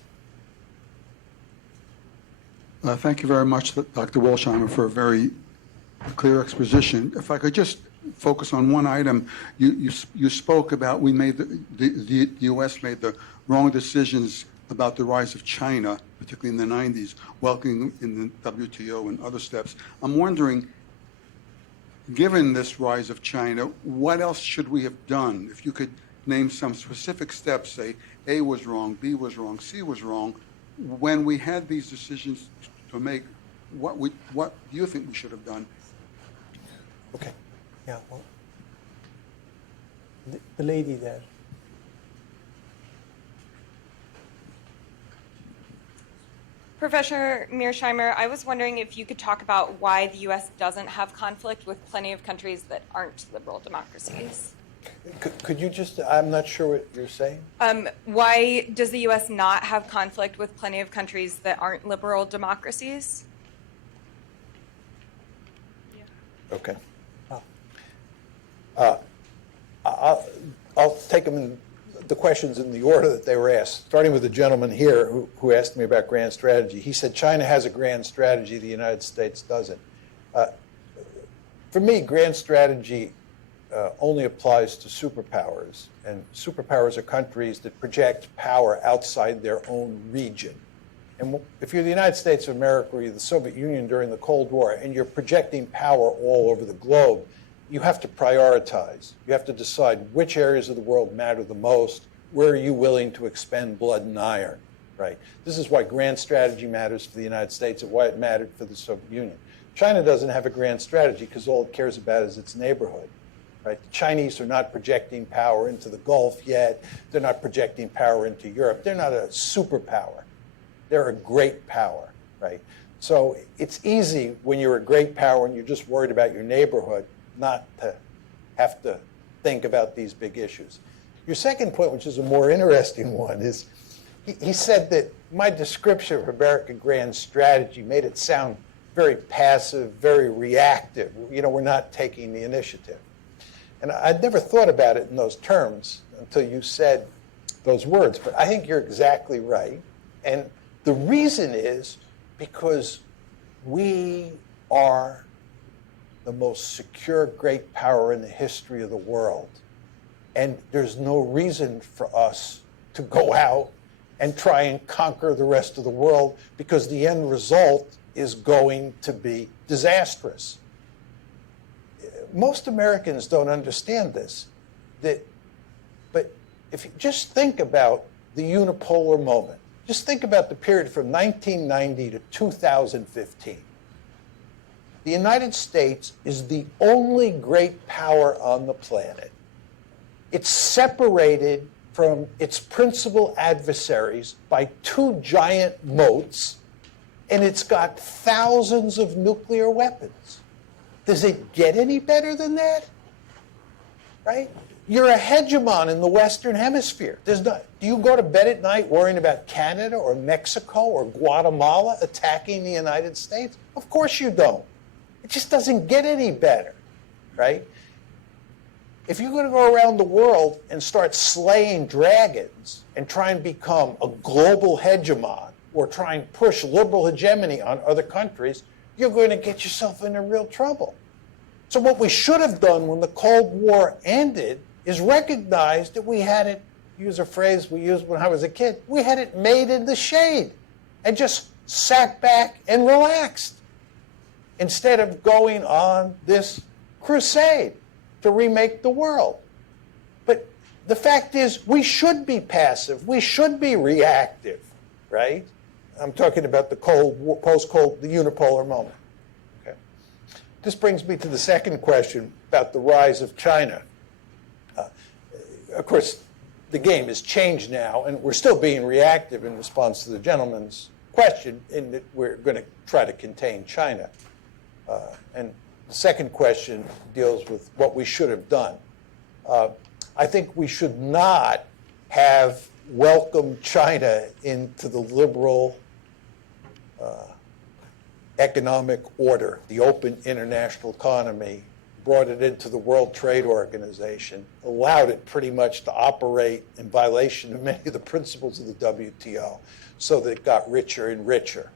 Thank you very much, Dr. Mearsheimer, for a very clear exposition. If I could just focus on one item, you spoke about the U.S. made the wrong decisions about the rise of China, particularly in the 90s, welcoming in the WTO and other steps. I'm wondering, given this rise of China, what else should we have done? If you could name some specific steps, say A was wrong, B was wrong, C was wrong, when we had these decisions to make, what do you think we should have done? Okay. Yeah, well, the lady there. Professor Mearsheimer, I was wondering if you could talk about why the U.S. doesn't have conflict with plenty of countries that aren't liberal democracies. Could you just, I'm not sure what you're saying. Why does the U.S. not have conflict with plenty of countries that aren't liberal democracies? Okay. I'll take them in the questions in the order that they were asked, starting with the gentleman here who asked me about grand strategy. He said China has a grand strategy, the United States doesn't. For me, grand strategy only applies to superpowers, and superpowers are countries that project power outside their own region. And if you're the United States of America or you're the Soviet Union during the Cold War and you're projecting power all over the globe, you have to prioritize. You have to decide which areas of the world matter the most, where are you willing to expend blood and iron. right? This is why grand strategy matters for the United States and why it mattered for the Soviet Union. China doesn't have a grand strategy because all it cares about is its neighborhood, right? The Chinese are not projecting power into the Gulf yet. They're not projecting power into Europe. They're not a superpower. They're a great power, right? So it's easy when you're a great power and you're just worried about your neighborhood not to have to think about these big issues. Your second point, which is a more interesting one, is he said that my description of American grand strategy made it sound very passive, very reactive. You know, we're not taking the initiative. And I'd never thought about it in those terms until you said those words. But I think you're exactly right. And the reason is because we are the most secure great power in the history of the world. And there's no reason for us to go out and try and conquer the rest of the world because the end result is going to be disastrous. Most Americans don't understand this. But if you just think about the unipolar moment, just think about the period from 1990 to 2015. The United States is the only great power on the planet. It's separated from its principal adversaries by two giant moats, and it's got thousands of nuclear weapons. Does it get any better than that? Right? You're a hegemon in the Western Hemisphere. Do you go to bed at night worrying about Canada or Mexico or Guatemala attacking the United States? Of course you don't. It just doesn't get any better, right? If you're going to go around the world and start slaying dragons and try and become a global hegemon or try and push liberal hegemony on other countries, you're going to get yourself into real trouble. So what we should have done when the Cold War ended is recognize that we had it, use a phrase we used when I was a kid, we had it made in the shade and just sat back and relaxed instead of going on this crusade to remake the world. But the fact is, we should be passive. We should be reactive, right? I'm talking about the post-Cold, the unipolar moment. Okay. This brings me to the second question about the rise of China. Of course, the game has changed now, and we're still being reactive in response to the gentleman's question in that we're going to try to contain China. And the second question deals with what we should have done. I think we should not have welcomed China into the liberal economic order, the open international economy, brought it into the World Trade Organization, allowed it pretty much to operate in violation of many of the principles of the WTO, so that it got richer and richer.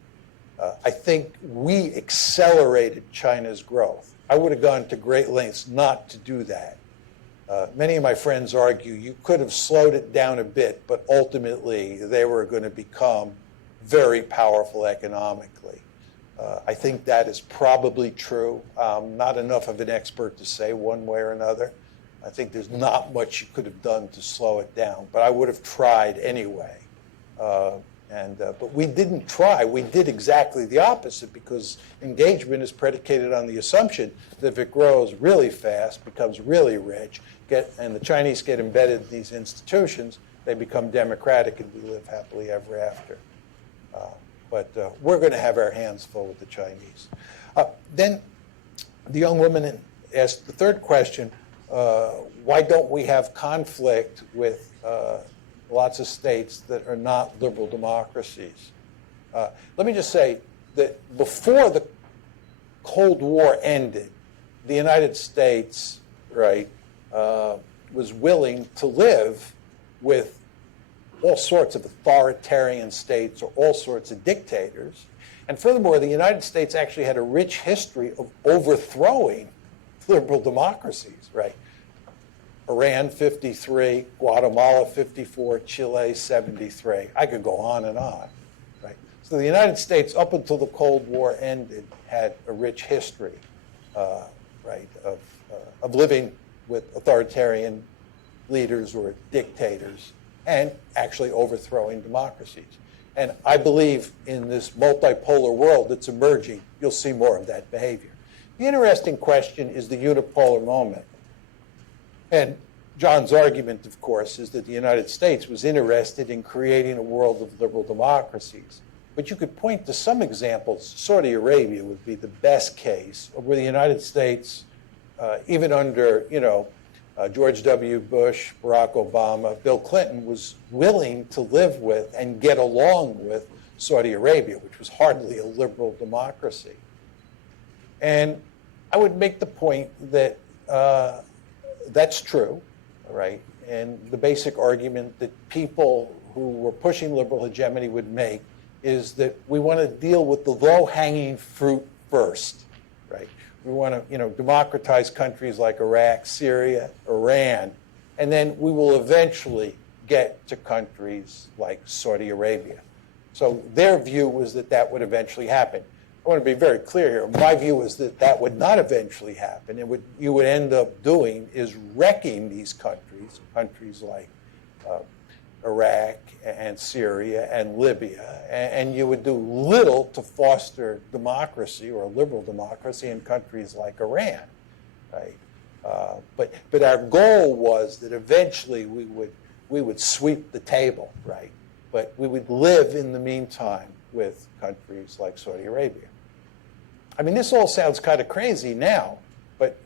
I think we accelerated China's growth. I would have gone to great lengths not to do that. Many of my friends argue you could have slowed it down a bit, but ultimately they were going to become very powerful economically. I think that is probably true. I'm not enough of an expert to say one way or another. I think there's not much you could have done to slow it down, but I would have tried anyway. But we didn't try. We did exactly the opposite because engagement is predicated on the assumption that if it grows really fast, becomes really rich, and the Chinese get embedded in these institutions, they become democratic and we live happily ever after. But we're going to have our hands full with the Chinese. Then the young woman asked the third question, why don't we have conflict with lots of states that are not liberal democracies? Let me just say that before the Cold War ended, the United States, right, was willing to live with all sorts of authoritarian states or all sorts of dictators. And furthermore, the United States actually had a rich history of overthrowing liberal democracies, right? Iran, 53, Guatemala, 54, Chile, 73. I could go on and on, right? So the United States, up until the Cold War ended, had a rich history, right, of living with authoritarian leaders or dictators and actually overthrowing democracies. And I believe in this multipolar world that's emerging, you'll see more of that behavior. The interesting question is the unipolar moment. And John's argument, of course, is that the United States was interested in creating a world of liberal democracies. But you could point to some examples. Saudi Arabia would be the best case of where the United States, even under, George W. Bush, Barack Obama, Bill Clinton, was willing to live with and get along with Saudi Arabia, which was hardly a liberal democracy. And I would make the point that that's true, right? And the basic argument that people who were pushing liberal hegemony would make is that we want to deal with the low-hanging fruit first, right? We want to, democratize countries like Iraq, Syria, Iran, and then we will eventually get to countries like Saudi Arabia. So their view was that that would eventually happen. I want to be very clear here. My view is that that would not eventually happen. And what you would end up doing is wrecking these countries like Iraq and Syria and Libya, and you would do little to foster democracy or liberal democracy in countries like Iran, right? But our goal was that eventually we would sweep the table, right? But we would live in the meantime with countries like Saudi Arabia. I mean, this all sounds kind of crazy now, but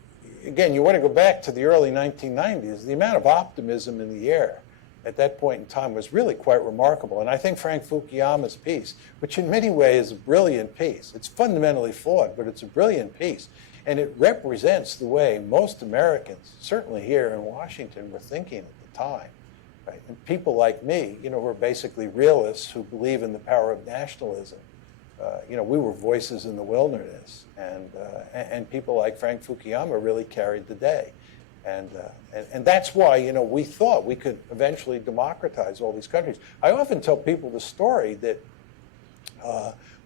again, you want to go back to the early 1990s, the amount of optimism in the air at that point in time was really quite remarkable. And I think Frank Fukuyama's piece, which in many ways is a brilliant piece, it's fundamentally flawed, but it's a brilliant piece. And it represents the way most Americans, certainly here in Washington, were thinking at the time. Right? And people like me, who are basically realists who believe in the power of nationalism, we were voices in the wilderness. And people like Frank Fukuyama really carried the day. And that's why, we thought we could eventually democratize all these countries. I often tell people the story that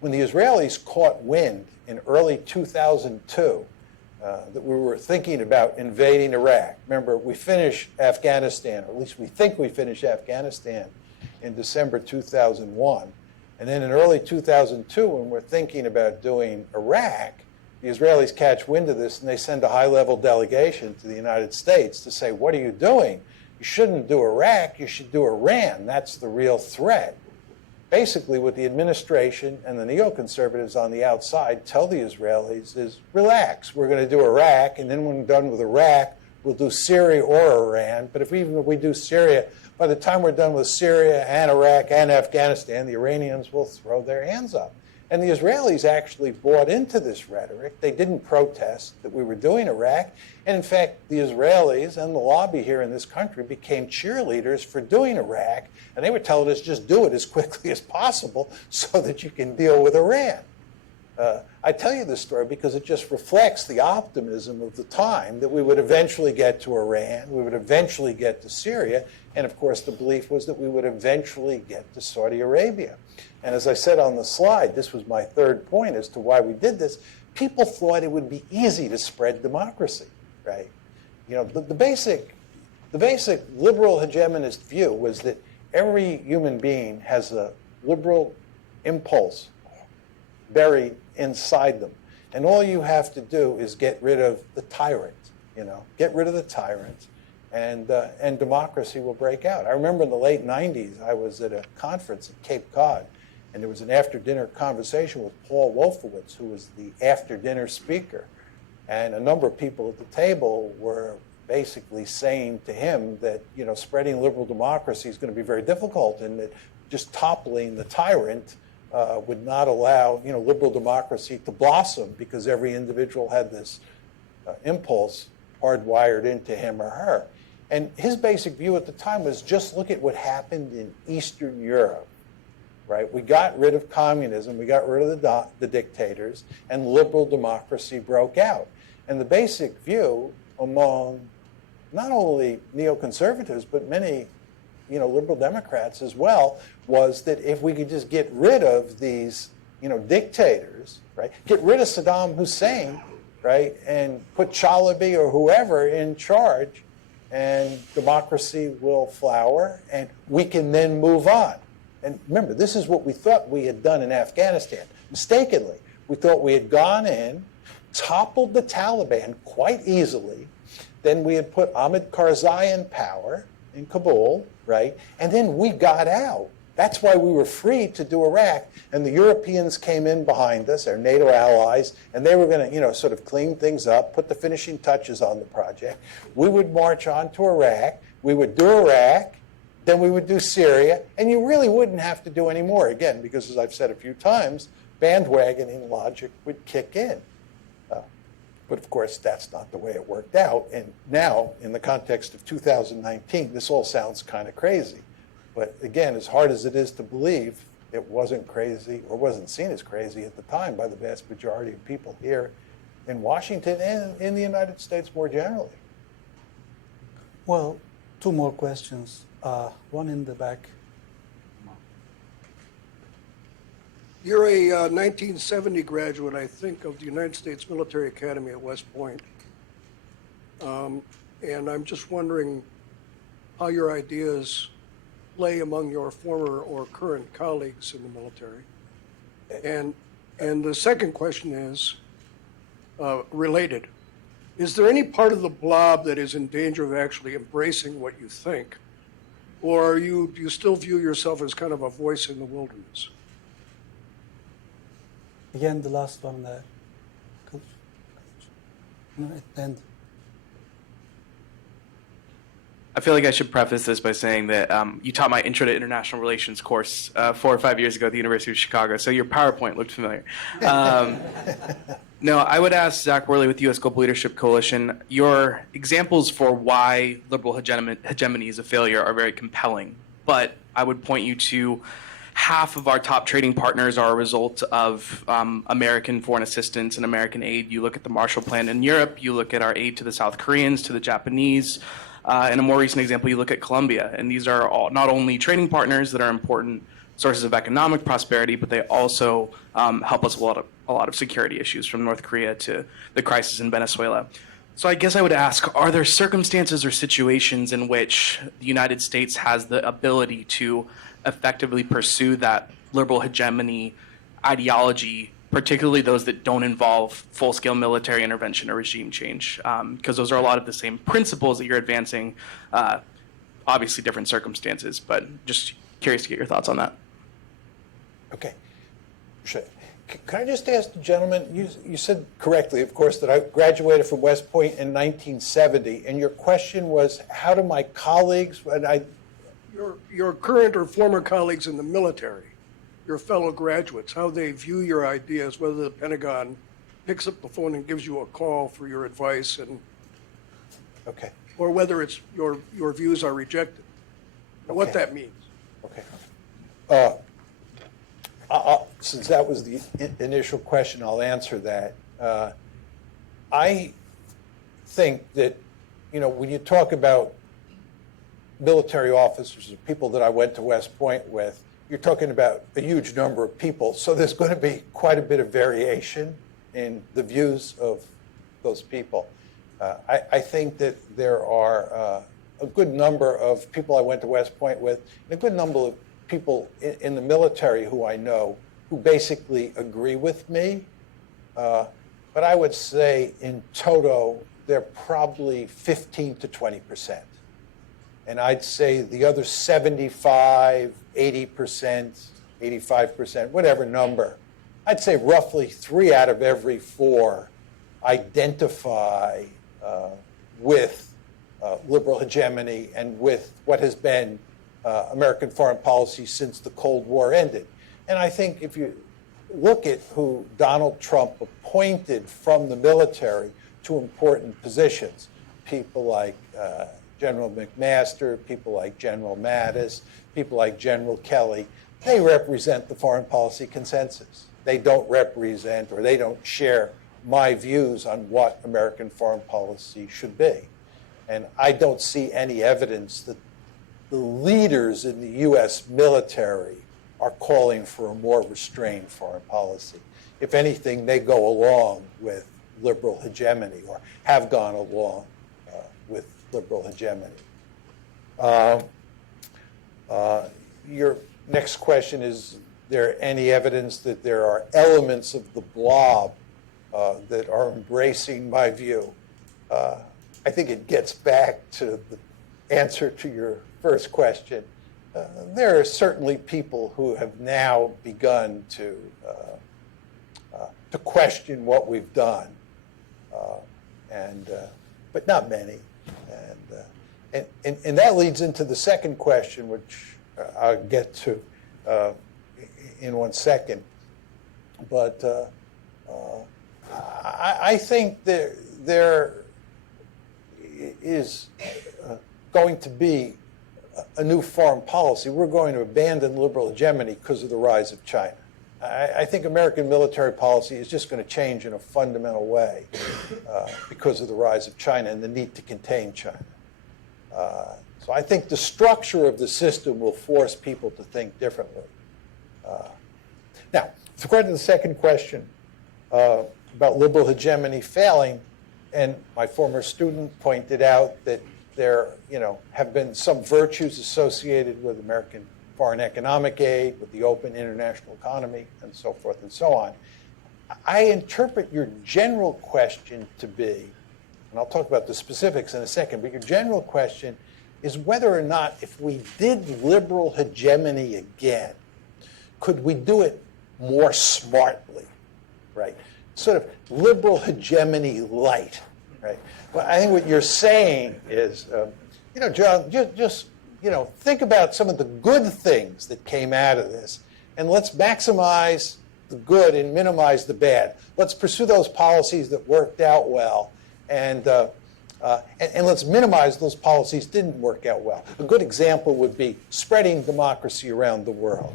when the Israelis caught wind in early 2002, that we were thinking about invading Iraq. Remember, we finished Afghanistan, or at least we think we finished Afghanistan in December 2001. And then in early 2002, when we're thinking about doing Iraq, the Israelis catch wind of this and they send a high-level delegation to the United States to say, what are you doing? You shouldn't do Iraq, you should do Iran. That's the real threat. Basically, what the administration and the neoconservatives on the outside tell the Israelis is, relax, we're going to do Iraq, and then when we're done with Iraq, we'll do Syria or Iran. But even if we do Syria, by the time we're done with Syria and Iraq and Afghanistan, the Iranians will throw their hands up. And the Israelis actually bought into this rhetoric. They didn't protest that we were doing Iraq. And in fact, the Israelis and the lobby here in this country became cheerleaders for doing Iraq. And they were telling us, just do it as quickly as possible so that you can deal with Iran. I tell you this story because it just reflects the optimism of the time that we would eventually get to Iran, we would eventually get to Syria, and of course the belief was that we would eventually get to Saudi Arabia. And as I said on the slide, this was my third point as to why we did this. People thought it would be easy to spread democracy, right? The basic liberal hegemonist view was that every human being has a liberal impulse buried inside them. And all you have to do is get rid of the tyrant, get rid of the tyrant, and democracy will break out. I remember in the late 90s, I was at a conference at Cape Cod, and there was an after-dinner conversation with Paul Wolfowitz, who was the after-dinner speaker. And a number of people at the table were basically saying to him that, spreading liberal democracy is going to be very difficult, and that just toppling the tyrant would not allow, liberal democracy to blossom because every individual had this impulse hardwired into him or her. And his basic view at the time was just look at what happened in Eastern Europe, right? We got rid of communism, we got rid of the dictators, and liberal democracy broke out. And the basic view among not only neoconservatives, but many liberal Democrats as well, was that if we could just get rid of these, dictators, right? Get rid of Saddam Hussein, right? And put Chalabi or whoever in charge, and democracy will flower, and we can then move on. And remember, this is what we thought we had done in Afghanistan. Mistakenly, we thought we had gone in, toppled the Taliban quite easily, then we had put Ahmed Karzai in power in Kabul, right? And then we got out. That's why we were free to do Iraq, and the Europeans came in behind us, our NATO allies, and they were going to, sort of clean things up, put the finishing touches on the project. We would march on to Iraq, we would do Iraq, then we would do Syria, and you really wouldn't have to do any more, again, because as I've said a few times, bandwagoning logic would kick in. But of course, that's not the way it worked out, and now, in the context of 2019, this all sounds kind of crazy. But again, as hard as it is to believe, it wasn't crazy or wasn't seen as crazy at the time by the vast majority of people here in Washington and in the United States more generally. Well, two more questions. One in the back. You're a 1970 graduate, I think, of the United States Military Academy at West Point. And I'm just wondering how your ideas lay among your former or current colleagues in the military. And the second question is related. Is there any part of the blob that is in danger of actually embracing what you think? Or do you still view yourself as kind of a voice in the wilderness? Again, the last one there. No, at the end. I feel like I should preface this by saying that you taught my Intro to International Relations course 4 or 5 years ago at the University of Chicago, so your PowerPoint looked familiar. No, I would ask Zach Worley with U.S. Global Leadership Coalition, your examples for why liberal hegemony is a failure are very compelling, but I would point you to half of our top trading partners are a result of American foreign assistance and American aid. You look at the Marshall Plan in Europe, you look at our aid to the South Koreans, to the Japanese. In a more recent example, you look at Colombia, and these are all not only trading partners that are important sources of economic prosperity, but they also help us with a lot of security issues, from North Korea to the crisis in Venezuela. So I guess I would ask, are there circumstances or situations in which the United States has the ability to effectively pursue that liberal hegemony ideology, particularly those that don't involve full-scale military intervention or regime change? Because those are a lot of the same principles that you're advancing, obviously different circumstances, but just curious to get your thoughts on that. Okay. Sure. Can I just ask the gentleman, you said correctly, of course, that I graduated from West Point in 1970, and your question was, how do my colleagues, Your current or former colleagues in the military, your fellow graduates, how they view your ideas, whether the Pentagon picks up the phone and gives you a call for your advice, and okay, or whether it's your views are rejected, and what Okay. that means. okay. Since that was the initial question, I'll answer that. I think that, when you talk about military officers or people that I went to West Point with, you're talking about a huge number of people. So there's going to be quite a bit of variation in the views of those people. I think that there are a good number of people I went to West Point with, and a good number of people in the military who I know who basically agree with me. But I would say in toto, they're probably 15 to 20%. And I'd say the other 75, 80%, 85%, whatever number, I'd say roughly 3 out of every 4 identify with liberal hegemony and with what has been American foreign policy since the Cold War ended. And I think if you look at who Donald Trump appointed from the military to important positions, people like General McMaster, people like General Mattis, people like General Kelly, they represent the foreign policy consensus. They don't represent, or they don't share my views on what American foreign policy should be. And I don't see any evidence that the leaders in the U.S. military are calling for a more restrained foreign policy. If anything, they go along with liberal hegemony, or have gone along with liberal hegemony. Your Next question is there any evidence that there are elements of the blob that are embracing my view? I think it gets back to the answer to your first question. There are certainly people who have now begun to question what we've done, but not many. And that leads into the second question, which I'll get to in 1 second. But I think there is going to be a new foreign policy. We're going to abandon liberal hegemony because of the rise of China. I think American military policy is just going to change in a fundamental way because of the rise of China and the need to contain China. So I think the structure of the system will force people to think differently. Now, with regard to the second question about liberal hegemony failing, and my former student pointed out that there, have been some virtues associated with American foreign economic aid, with the open international economy, and so forth and so on. I interpret your general question to be, and I'll talk about the specifics in a second, but your general question is whether or not if we did liberal hegemony again, could we do it more smartly, right? Sort of liberal hegemony light, right? Well, I think what you're saying is, John, just think about some of the good things that came out of this, and let's maximize the good and minimize the bad. Let's pursue those policies that worked out well, and let's minimize those policies that didn't work out well. A good example would be spreading democracy around the world.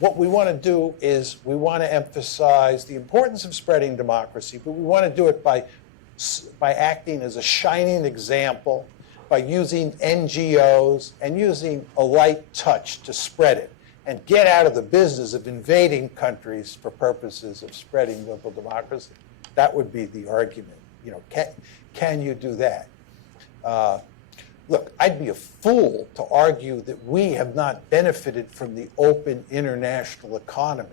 What we want to do is we want to emphasize the importance of spreading democracy, but we want to do it by acting as a shining example, by using NGOs and using a light touch to spread it, and get out of the business of invading countries for purposes of spreading liberal democracy. That would be the argument. Can you do that? Look, I'd be a fool to argue that we have not benefited from the open international economy.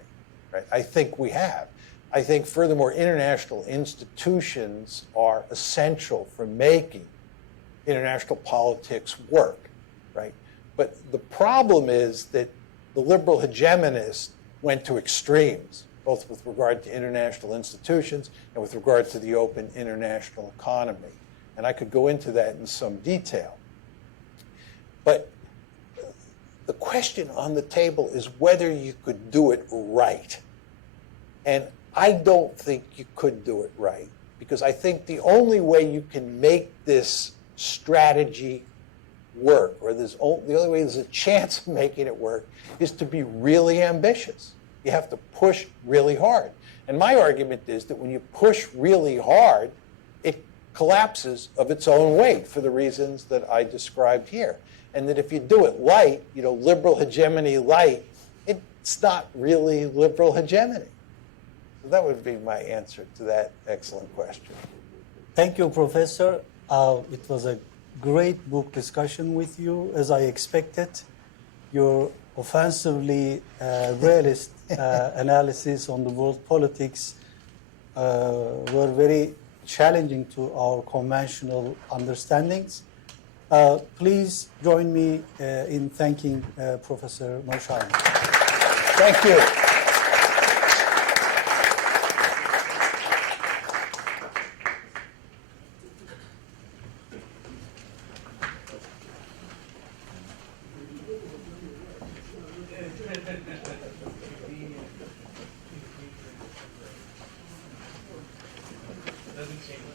Right? I think we have. I think, furthermore, international institutions are essential for making international politics work, right? But the problem is that the liberal hegemonists went to extremes, both with regard to international institutions and with regard to the open international economy. And I could go into that in some detail. But the question on the table is whether you could do it right. And I don't think you could do it right, because I think the only way you can make this strategy work, or the only way there's a chance of making it work, is to be really ambitious. You have to push really hard. And my argument is that when you push really hard, it collapses of its own weight for the reasons that I described here. And that if you do it light, liberal hegemony light, it's not really liberal hegemony. So that would be my answer to that excellent question. Thank you, Professor. It was a great book discussion with you, as I expected. Your offensively realist analysis on the world politics were very challenging to our conventional understandings. Please join me in thanking Professor Mearsheimer. Thank you. Doesn't change.